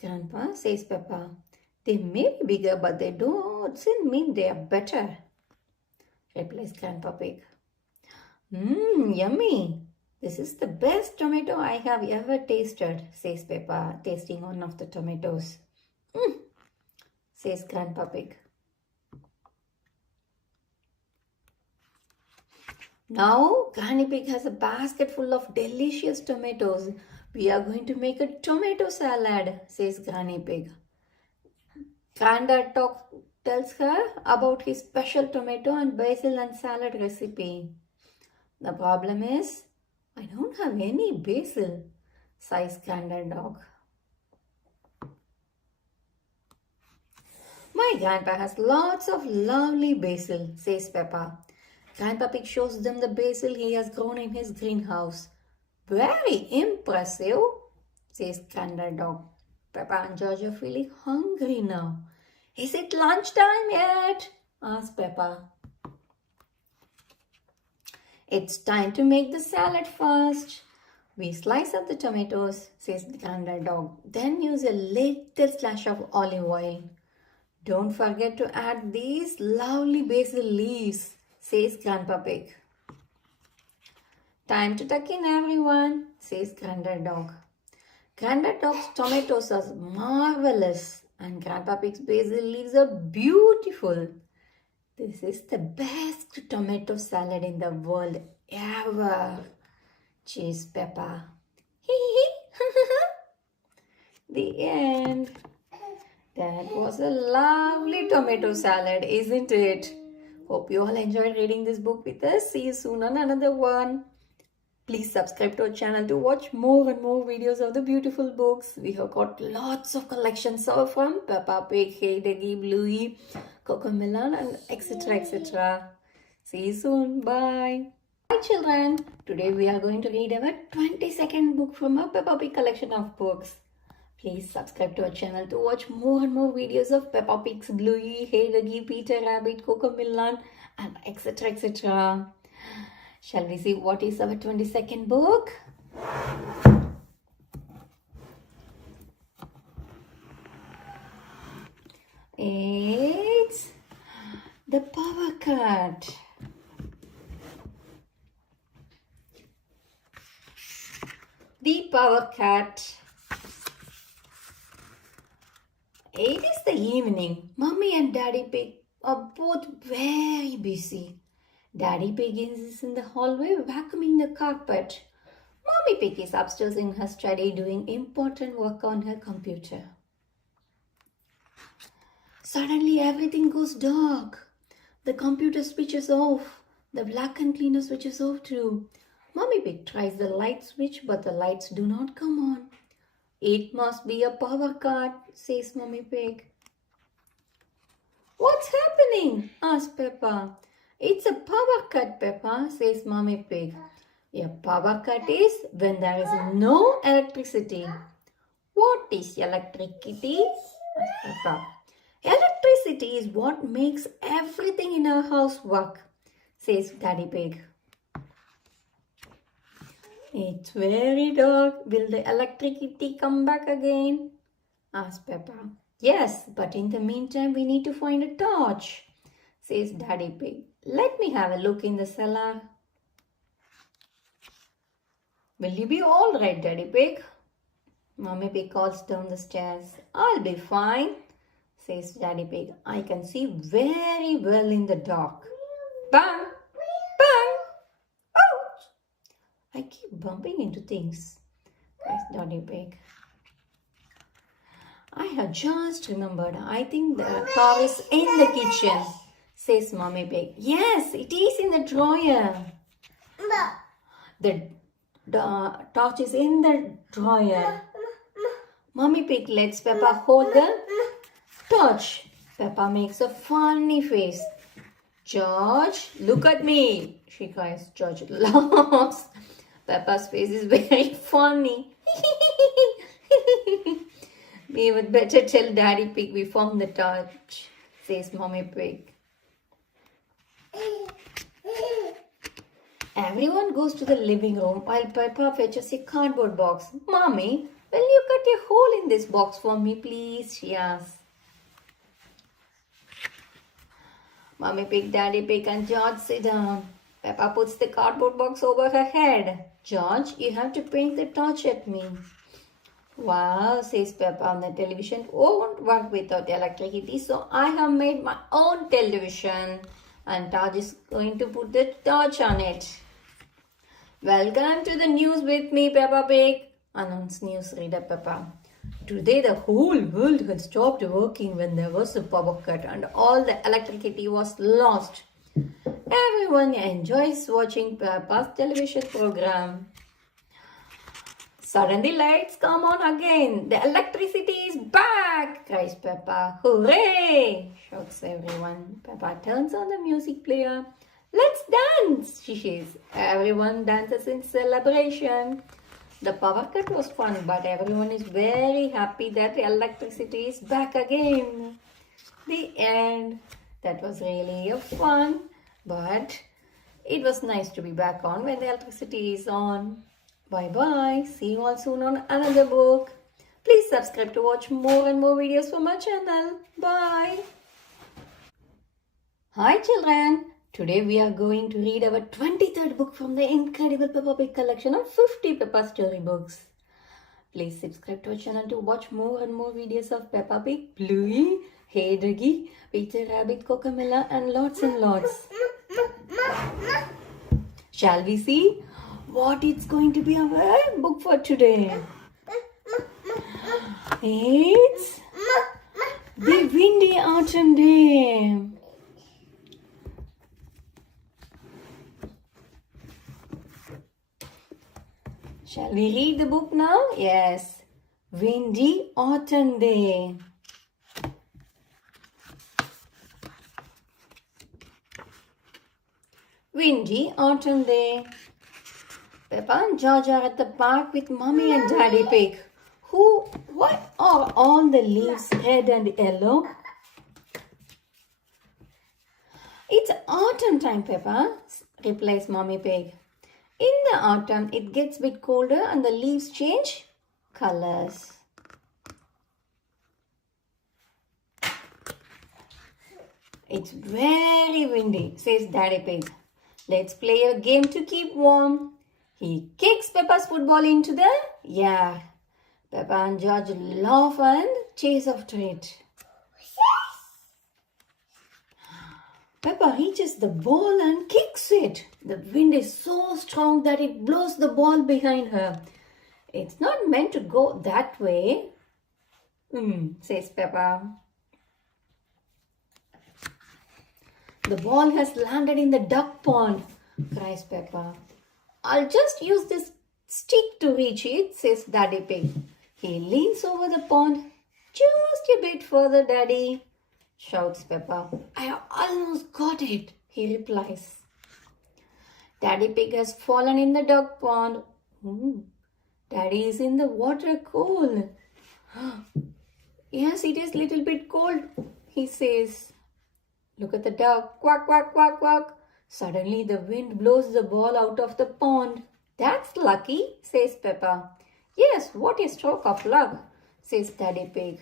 Grandpa, says Peppa. They may be bigger, but they don't mean they are better, replies Grandpa Pig. Yummy. This is the best tomato I have ever tasted, says Peppa, tasting one of the tomatoes. Says Grandpa Pig. Now, Granny Pig has a basket full of delicious tomatoes. We are going to make a tomato salad, says Granny Pig. Granddad Dog tells her about his special tomato and basil and salad recipe. The problem is, I don't have any basil, sighs Granddad Dog. My grandpa has lots of lovely basil, says Peppa. Grandpa Pig shows them the basil he has grown in his greenhouse. Very impressive, says Granddad Dog. Peppa and George are feeling hungry now. Is it lunchtime yet? asks Peppa. It's time to make the salad first. We slice up the tomatoes, says the Granddad Dog. Then use a little splash of olive oil. Don't forget to add these lovely basil leaves, says Grandpa Pig. Time to tuck in, everyone, says Granddad Dog. Granddad Dog's tomatoes are marvelous and Grandpa Pig's basil leaves are beautiful. This is the best tomato salad in the world ever, cheers Peppa. The end. That was a lovely tomato salad, isn't it? Hope you all enjoyed reading this book with us. See you soon on another one. Please subscribe to our channel to watch more and more videos of the beautiful books. We have got lots of collections from Peppa Pig, Hey Doggy, Bluey, Cocomelon, and etc. etc. See you soon. Bye. Hi children. Today we are going to read our 22nd book from our Peppa Pig collection of books. Please subscribe to our channel to watch more and more videos of Peppa Pig's Bluey, Hey Doggy, Peter Rabbit, Cocomelon, and etc. etc. Shall we see what is our 22nd book? It's The Power Cut. The Power Cut. It is the evening. Mommy and Daddy Pig are both very busy. Daddy Pig is in the hallway vacuuming the carpet. Mommy Pig is upstairs in her study doing important work on her computer. Suddenly everything goes dark. The computer switches off. The vacuum cleaner switches off too. Mommy Pig tries the light switch but the lights do not come on. It must be a power cut, says Mommy Pig. What's happening? asks Peppa. It's a power cut, Peppa, says Mommy Pig. A power cut is when there is no electricity. What is electricity? asks Peppa. electricity is what makes everything in our house work, says Daddy Pig. It's very dark. Will the electricity come back again? Asked Peppa. Yes, but in the meantime we need to find a torch, says Daddy Pig. Let me have a look in the cellar. Will you be all right, Daddy Pig? Mommy Pig calls down the stairs. I'll be fine, says Daddy Pig. I can see very well in the dark. Bang! Bang! Ouch! I keep bumping into things, cries Daddy Pig. I have just remembered. I think the car is in the kitchen, says Mommy Pig. Yes, it is in the drawer. The torch is in the drawer. Mommy Pig lets Peppa hold the torch. Peppa makes a funny face. George, look at me, she cries. George laughs. Peppa's face is very funny. We would better tell Daddy Pig we found the torch, says Mommy Pig. Everyone goes to the living room while Peppa fetches a cardboard box. Mommy, will you cut a hole in this box for me, please? She asks. Mommy Pig, Daddy Pig and George sit down. Peppa puts the cardboard box over her head. George, you have to point the torch at me. Wow, says Peppa, the television won't work without electricity, so I have made my own television. And George is going to put the torch on it. Welcome to the news with me, Peppa Pig, announced newsreader Peppa. Today the whole world had stopped working when there was a power cut and all the electricity was lost. Everyone enjoys watching Peppa's television program. Suddenly lights come on again. The electricity is back, cries Peppa. Hooray! Shouts everyone. Peppa turns on the music player. Let's dance, she says. Everyone dances in celebration. The power cut was fun, but everyone is very happy that the electricity is back again. The end. That was really a fun, but it was nice to be back on when the electricity is on. Bye-bye. See you all soon on another book. Please subscribe to watch more and more videos from our channel. Bye. Hi children. Today we are going to read our 23rd book from the incredible Peppa Pig collection of 50 Peppa storybooks. Please subscribe to our channel to watch more and more videos of Peppa Pig, Bluey, Hey Doggy, Peter Rabbit, Cocamilla and lots. Shall we see what it's going to be our book for today? It's The Windy Autumn Day. Shall we read the book now? Yes. Windy Autumn Day. Windy Autumn Day. Peppa and George are at the park with Mommy and Daddy Pig. What are all the leaves red and yellow? It's autumn time, Peppa, replies Mommy Pig. In the autumn, it gets a bit colder and the leaves change colors. It's very windy, says Daddy Pig. Let's play a game to keep warm. He kicks Peppa's football into the yard. Peppa and George laugh and chase after it. Peppa reaches the ball and kicks it. The wind is so strong that it blows the ball behind her. It's not meant to go that way, says Peppa. The ball has landed in the duck pond, cries Peppa. I'll just use this stick to reach it, says Daddy Pig. He leans over the pond. Just a bit further, Daddy, shouts Peppa. I almost got it, he replies. Daddy Pig has fallen in the duck pond. Daddy is in the water cold. Yes, it is a little bit cold. he says. Look at the duck. Quack, quack, quack, quack. Suddenly the wind blows the ball out of the pond. That's lucky, says Peppa. Yes, what a stroke of luck, says Daddy Pig.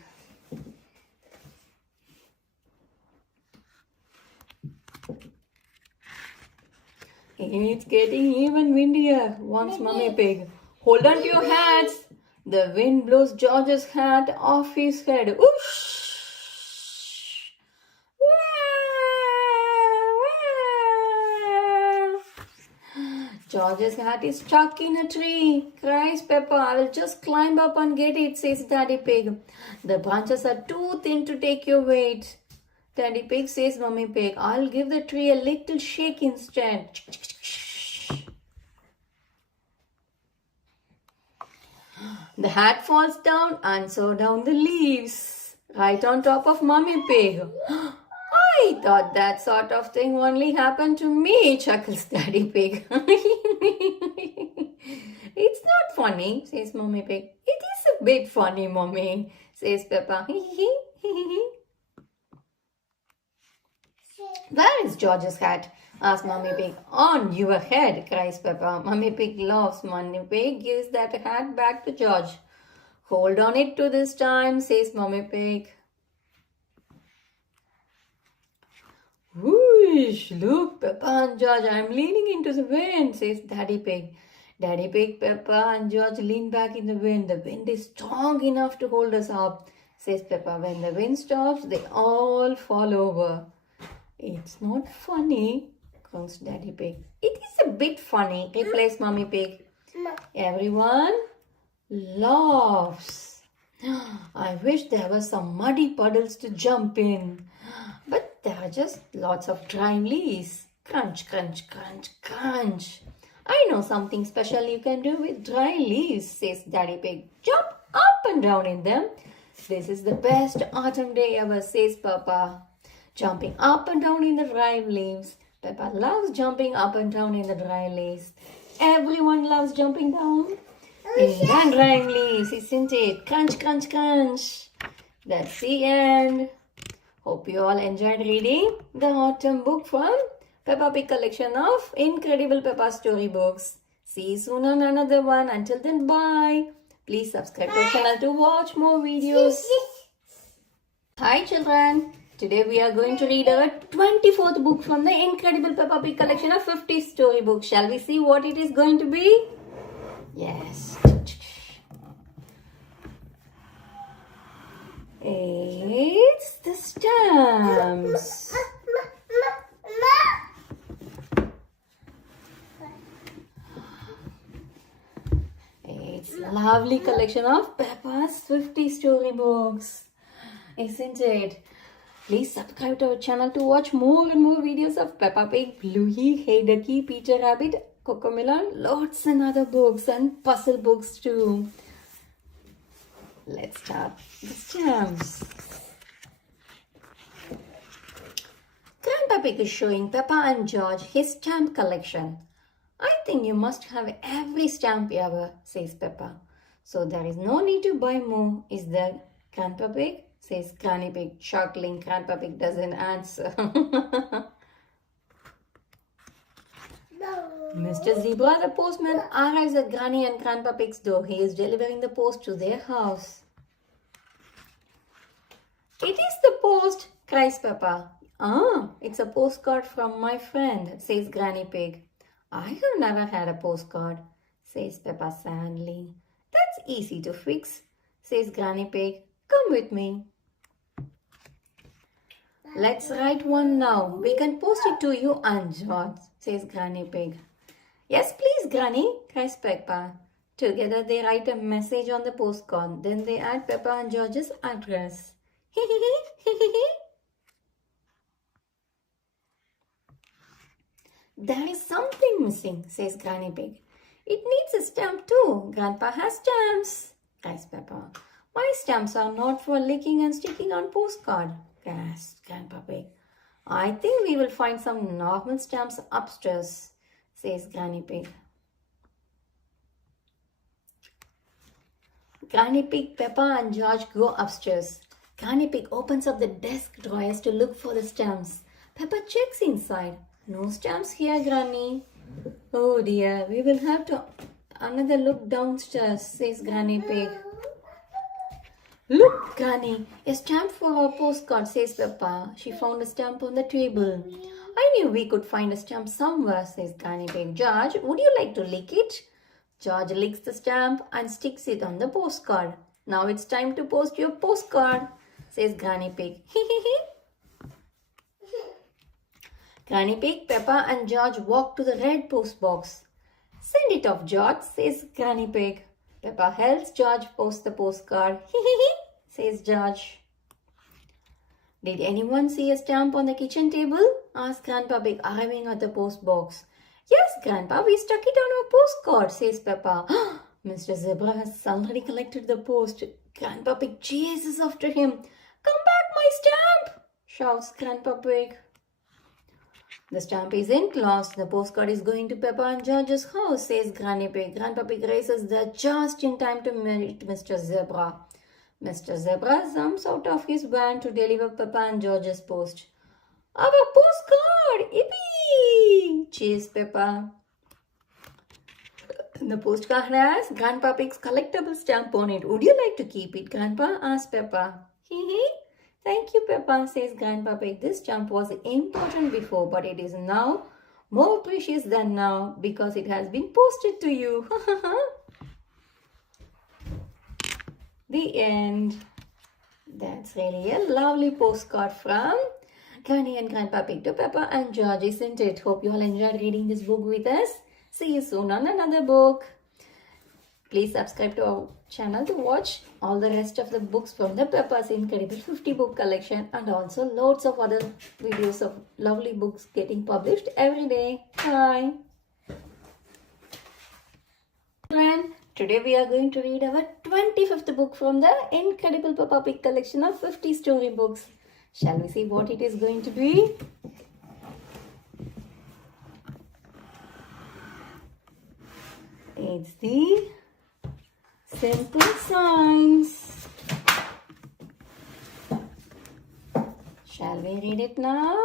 It's getting even windier, warns Mummy Pig. Hold on to your hats. The wind blows George's hat off his head. Whoosh! George's hat is stuck in a tree. Cries Peppa. I will just climb up and get it, says Daddy Pig. The branches are too thin to take your weight. Daddy Pig says Mummy Pig. I'll give the tree a little shake instead. The hat falls down and so down the leaves. Right on top of Mummy Pig. I thought that sort of thing only happened to me, chuckles Daddy Pig. It's not funny, says Mummy Pig. It is a bit funny, Mummy, says Peppa. Where is George's hat? Asks Mummy Pig. On your head, cries Peppa. Mummy Pig laughs. Mummy Pig gives that hat back to George. Hold on it to this time, says Mummy Pig. Whoosh! Look, Peppa and George, I'm leaning into the wind, says Daddy Pig. Daddy Pig, Peppa and George lean back in the wind. The wind is strong enough to hold us up, says Peppa. When the wind stops, they all fall over. It's not funny, croaks Daddy Pig. It is a bit funny, replies Mummy Pig. Everyone laughs. I wish there were some muddy puddles to jump in. But there are just lots of dry leaves. Crunch, crunch, crunch, crunch. I know something special you can do with dry leaves, says Daddy Pig. Jump up and down in them. This is the best autumn day ever, says Peppa. Jumping up and down in the dry leaves. Peppa loves jumping up and down in the dry leaves. Everyone loves jumping down in the dry leaves, isn't it? Crunch, crunch, crunch. That's the end. Hope you all enjoyed reading the autumn book from Peppa Pig collection of Incredible Peppa storybooks. See you soon on another one. Until then, bye. Please subscribe to our channel to watch more videos. Hi children. Today we are going to read our 24th book from the Incredible Peppa Pig collection of 50 storybooks. Shall we see what it is going to be? Yes. It's the stamps. It's a lovely collection of Peppa's 50 storybooks, isn't it? Please subscribe to our channel to watch more and more videos of Peppa Pig, Bluey, Hey Ducky, Peter Rabbit, Cocomelon, lots and other books and puzzle books too. Let's start the stamps. Grandpa Pig is showing Peppa and George his stamp collection. I think you must have every stamp ever, says Peppa. So there is no need to buy more, is there, Grandpa Pig? Says Granny Pig, chuckling. Grandpa Pig doesn't answer. Mr. Zebra, the postman, arrives at Granny and Grandpa Pig's door. He is delivering the post to their house. It is the post, cries Peppa. Ah, it's a postcard from my friend, says Granny Pig. I have never had a postcard, says Peppa sadly. That's easy to fix, says Granny Pig. Come with me. Let's write one now. We can post it to you and George, says Granny Pig. Yes, please, Granny, cries Peppa. Together they write a message on the postcard. Then they add Peppa and George's address. There is something missing, says Granny Pig. It needs a stamp too. Grandpa has stamps, cries Peppa. My stamps are not for licking and sticking on postcard, gasped Grandpa Pig. I think we will find some normal stamps upstairs, says Granny Pig. Granny Pig, Peppa and George go upstairs. Granny Pig opens up the desk drawers to look for the stamps. Peppa checks inside. No stamps here, Granny. Oh dear, we will have to another look downstairs, says Granny Pig. Look, Granny, a stamp for our postcard, says Peppa. She found a stamp on the table. I knew we could find a stamp somewhere, says Granny Pig. George, would you like to lick it? George licks the stamp and sticks it on the postcard. Now it's time to post your postcard, says Granny Pig. Granny Pig, Peppa and George walk to the red post box. Send it off, George, says Granny Pig. Peppa helps George post the postcard. Says George. Did anyone see a stamp on the kitchen table? Asked Grandpa Pig, arriving at the post box. Yes, Grandpa, we stuck it on our postcard, says Peppa. Mr. Zebra has already collected the post. Grandpa Pig chases after him. Come back, my stamp, shouts Grandpa Pig. The stamp isn't lost. The postcard is going to Peppa and George's house, says Granny Pig. Grandpa Pig races there just in time to meet Mr. Zebra. Mr. Zebra jumps out of his van to deliver Peppa and George's post. Our postcard! Yippee! Cheers, Peppa. The postcard has Grandpa Pig's collectible stamp on it. Would you like to keep it, Grandpa? Asked Peppa. Thank you, Peppa, says Grandpa Pig. This stamp was important before, but it is now more precious than now because it has been posted to you. The end. That's really a lovely postcard from Granny and Grandpa Pig to Peppa and George, isn't it? Hope you all enjoyed reading this book with us. See you soon on another book. Please subscribe to our channel to watch all the rest of the books from the Peppa's Incredible 50 book collection and also loads of other videos of lovely books getting published every day. Bye. And today we are going to read our 25th book from the Incredible Peppa Pig collection of 50 storybooks. Shall we see what it is going to be? It's the Simple Signs. Shall we read it now?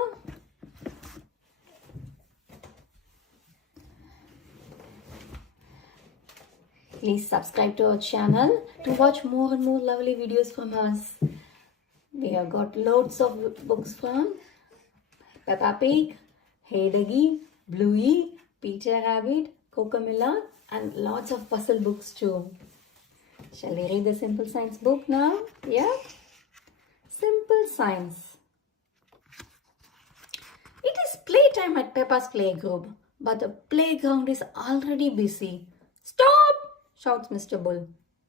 Please subscribe to our channel to watch more and more lovely videos from us. We have got loads of books from Peppa Pig, Hey Doggy, Bluey, Peter Rabbit, Cocamilla, and lots of puzzle books too. Shall we read the Simple Science book now? Yeah? Simple Science. It is playtime at Peppa's playgroup, but the playground is already busy. Stop! Shouts Mr. Bull.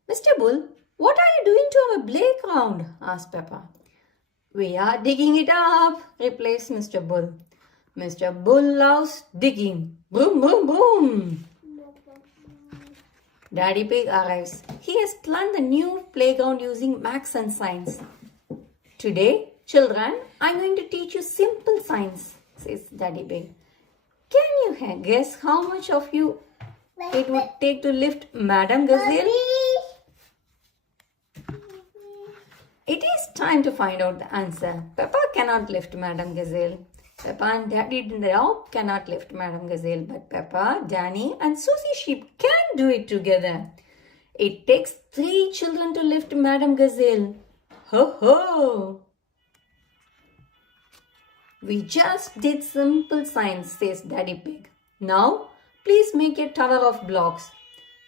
Mr. Bull, what are you doing to our playground? Asks Peppa. We are digging it up, replies Mr. Bull. Mr. Bull loves digging. Boom, boom, boom. Daddy Pig arrives. He has planned the new playground using maths and science. Today, children, I'm going to teach you simple science, says Daddy Pig. Can you guess how much of you it would take to lift Madame Gazelle? It is time to find out the answer. Peppa cannot lift Madame Gazelle. Peppa and Daddy Dog cannot lift Madame Gazelle, but Peppa, Danny and Susie Sheep can do it together. It takes 3 children to lift Madame Gazelle. Ho ho! We just did simple science, says Daddy Pig. Now, please make a tower of blocks.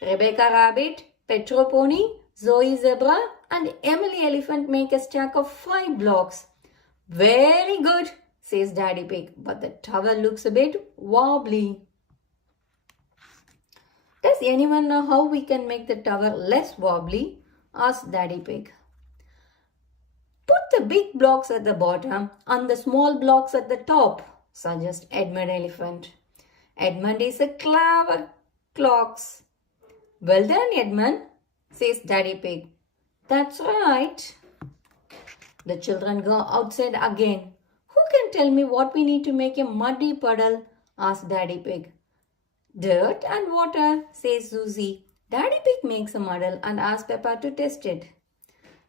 Rebecca Rabbit, Petro Pony, Zoe Zebra and Emily Elephant make a stack of 5 blocks. Very good, says Daddy Pig, but the tower looks a bit wobbly. Does anyone know how we can make the tower less wobbly? Asked Daddy Pig. Put the big blocks at the bottom and the small blocks at the top, suggests Edmund Elephant. Edmund is a clever clocks. Well done, Edmund, says Daddy Pig. That's right. The children go outside again. Who can tell me what we need to make a muddy puddle? Asked Daddy Pig. Dirt and water, says Susie. Daddy Pig makes a muddle and asks Peppa to test it.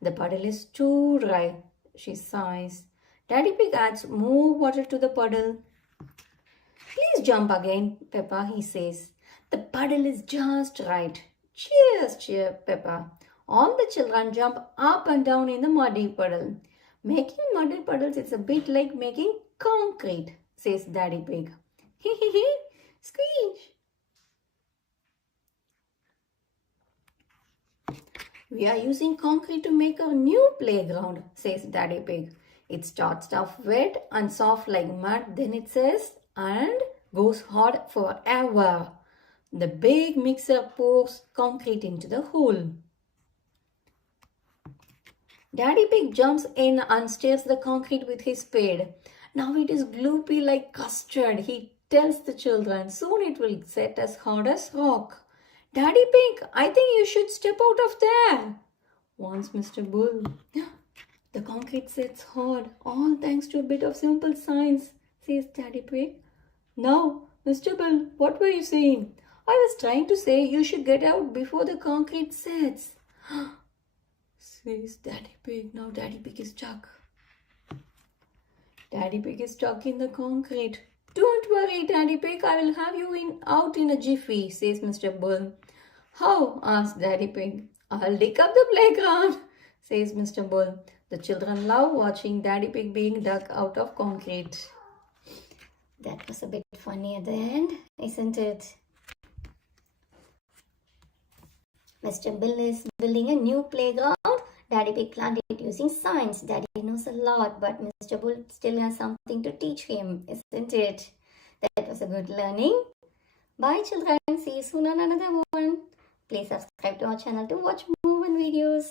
The puddle is too dry, she sighs. Daddy Pig adds more water to the puddle. Please jump again, Peppa, he says. The puddle is just right. Cheers, cheer, Peppa. All the children jump up and down in the muddy puddle. Making muddy puddles is a bit like making concrete, says Daddy Pig. Hee hee hee, squeeze. We are using concrete to make a new playground, says Daddy Pig. It starts off wet and soft like mud, then it says, and goes hard forever. The big mixer pours concrete into the hole. Daddy Pig jumps in and stirs the concrete with his spade. Now it is gloopy like custard, he tells the children. Soon it will set as hard as rock. Daddy Pig, I think you should step out of there, warns Mr. Bull. The concrete sets hard, all thanks to a bit of simple science, says Daddy Pig. Now, Mr. Bull, what were you saying? I was trying to say you should get out before the concrete sets, says Daddy Pig. Now Daddy Pig is stuck. Daddy Pig is stuck in the concrete. Don't worry, Daddy Pig, I will have you out in a jiffy, says Mr. Bull. How? asks Daddy Pig. I'll dig up the playground, says Mr. Bull. The children love watching Daddy Pig being dug out of concrete. That was a bit funny at the end, isn't it? Mr. Bull is building a new playground. Daddy Pig planned it using science. Daddy knows a lot, but Mr. Bull still has something to teach him, isn't it? That was a good learning. Bye children. See you soon on another one. Please subscribe to our channel to watch more videos.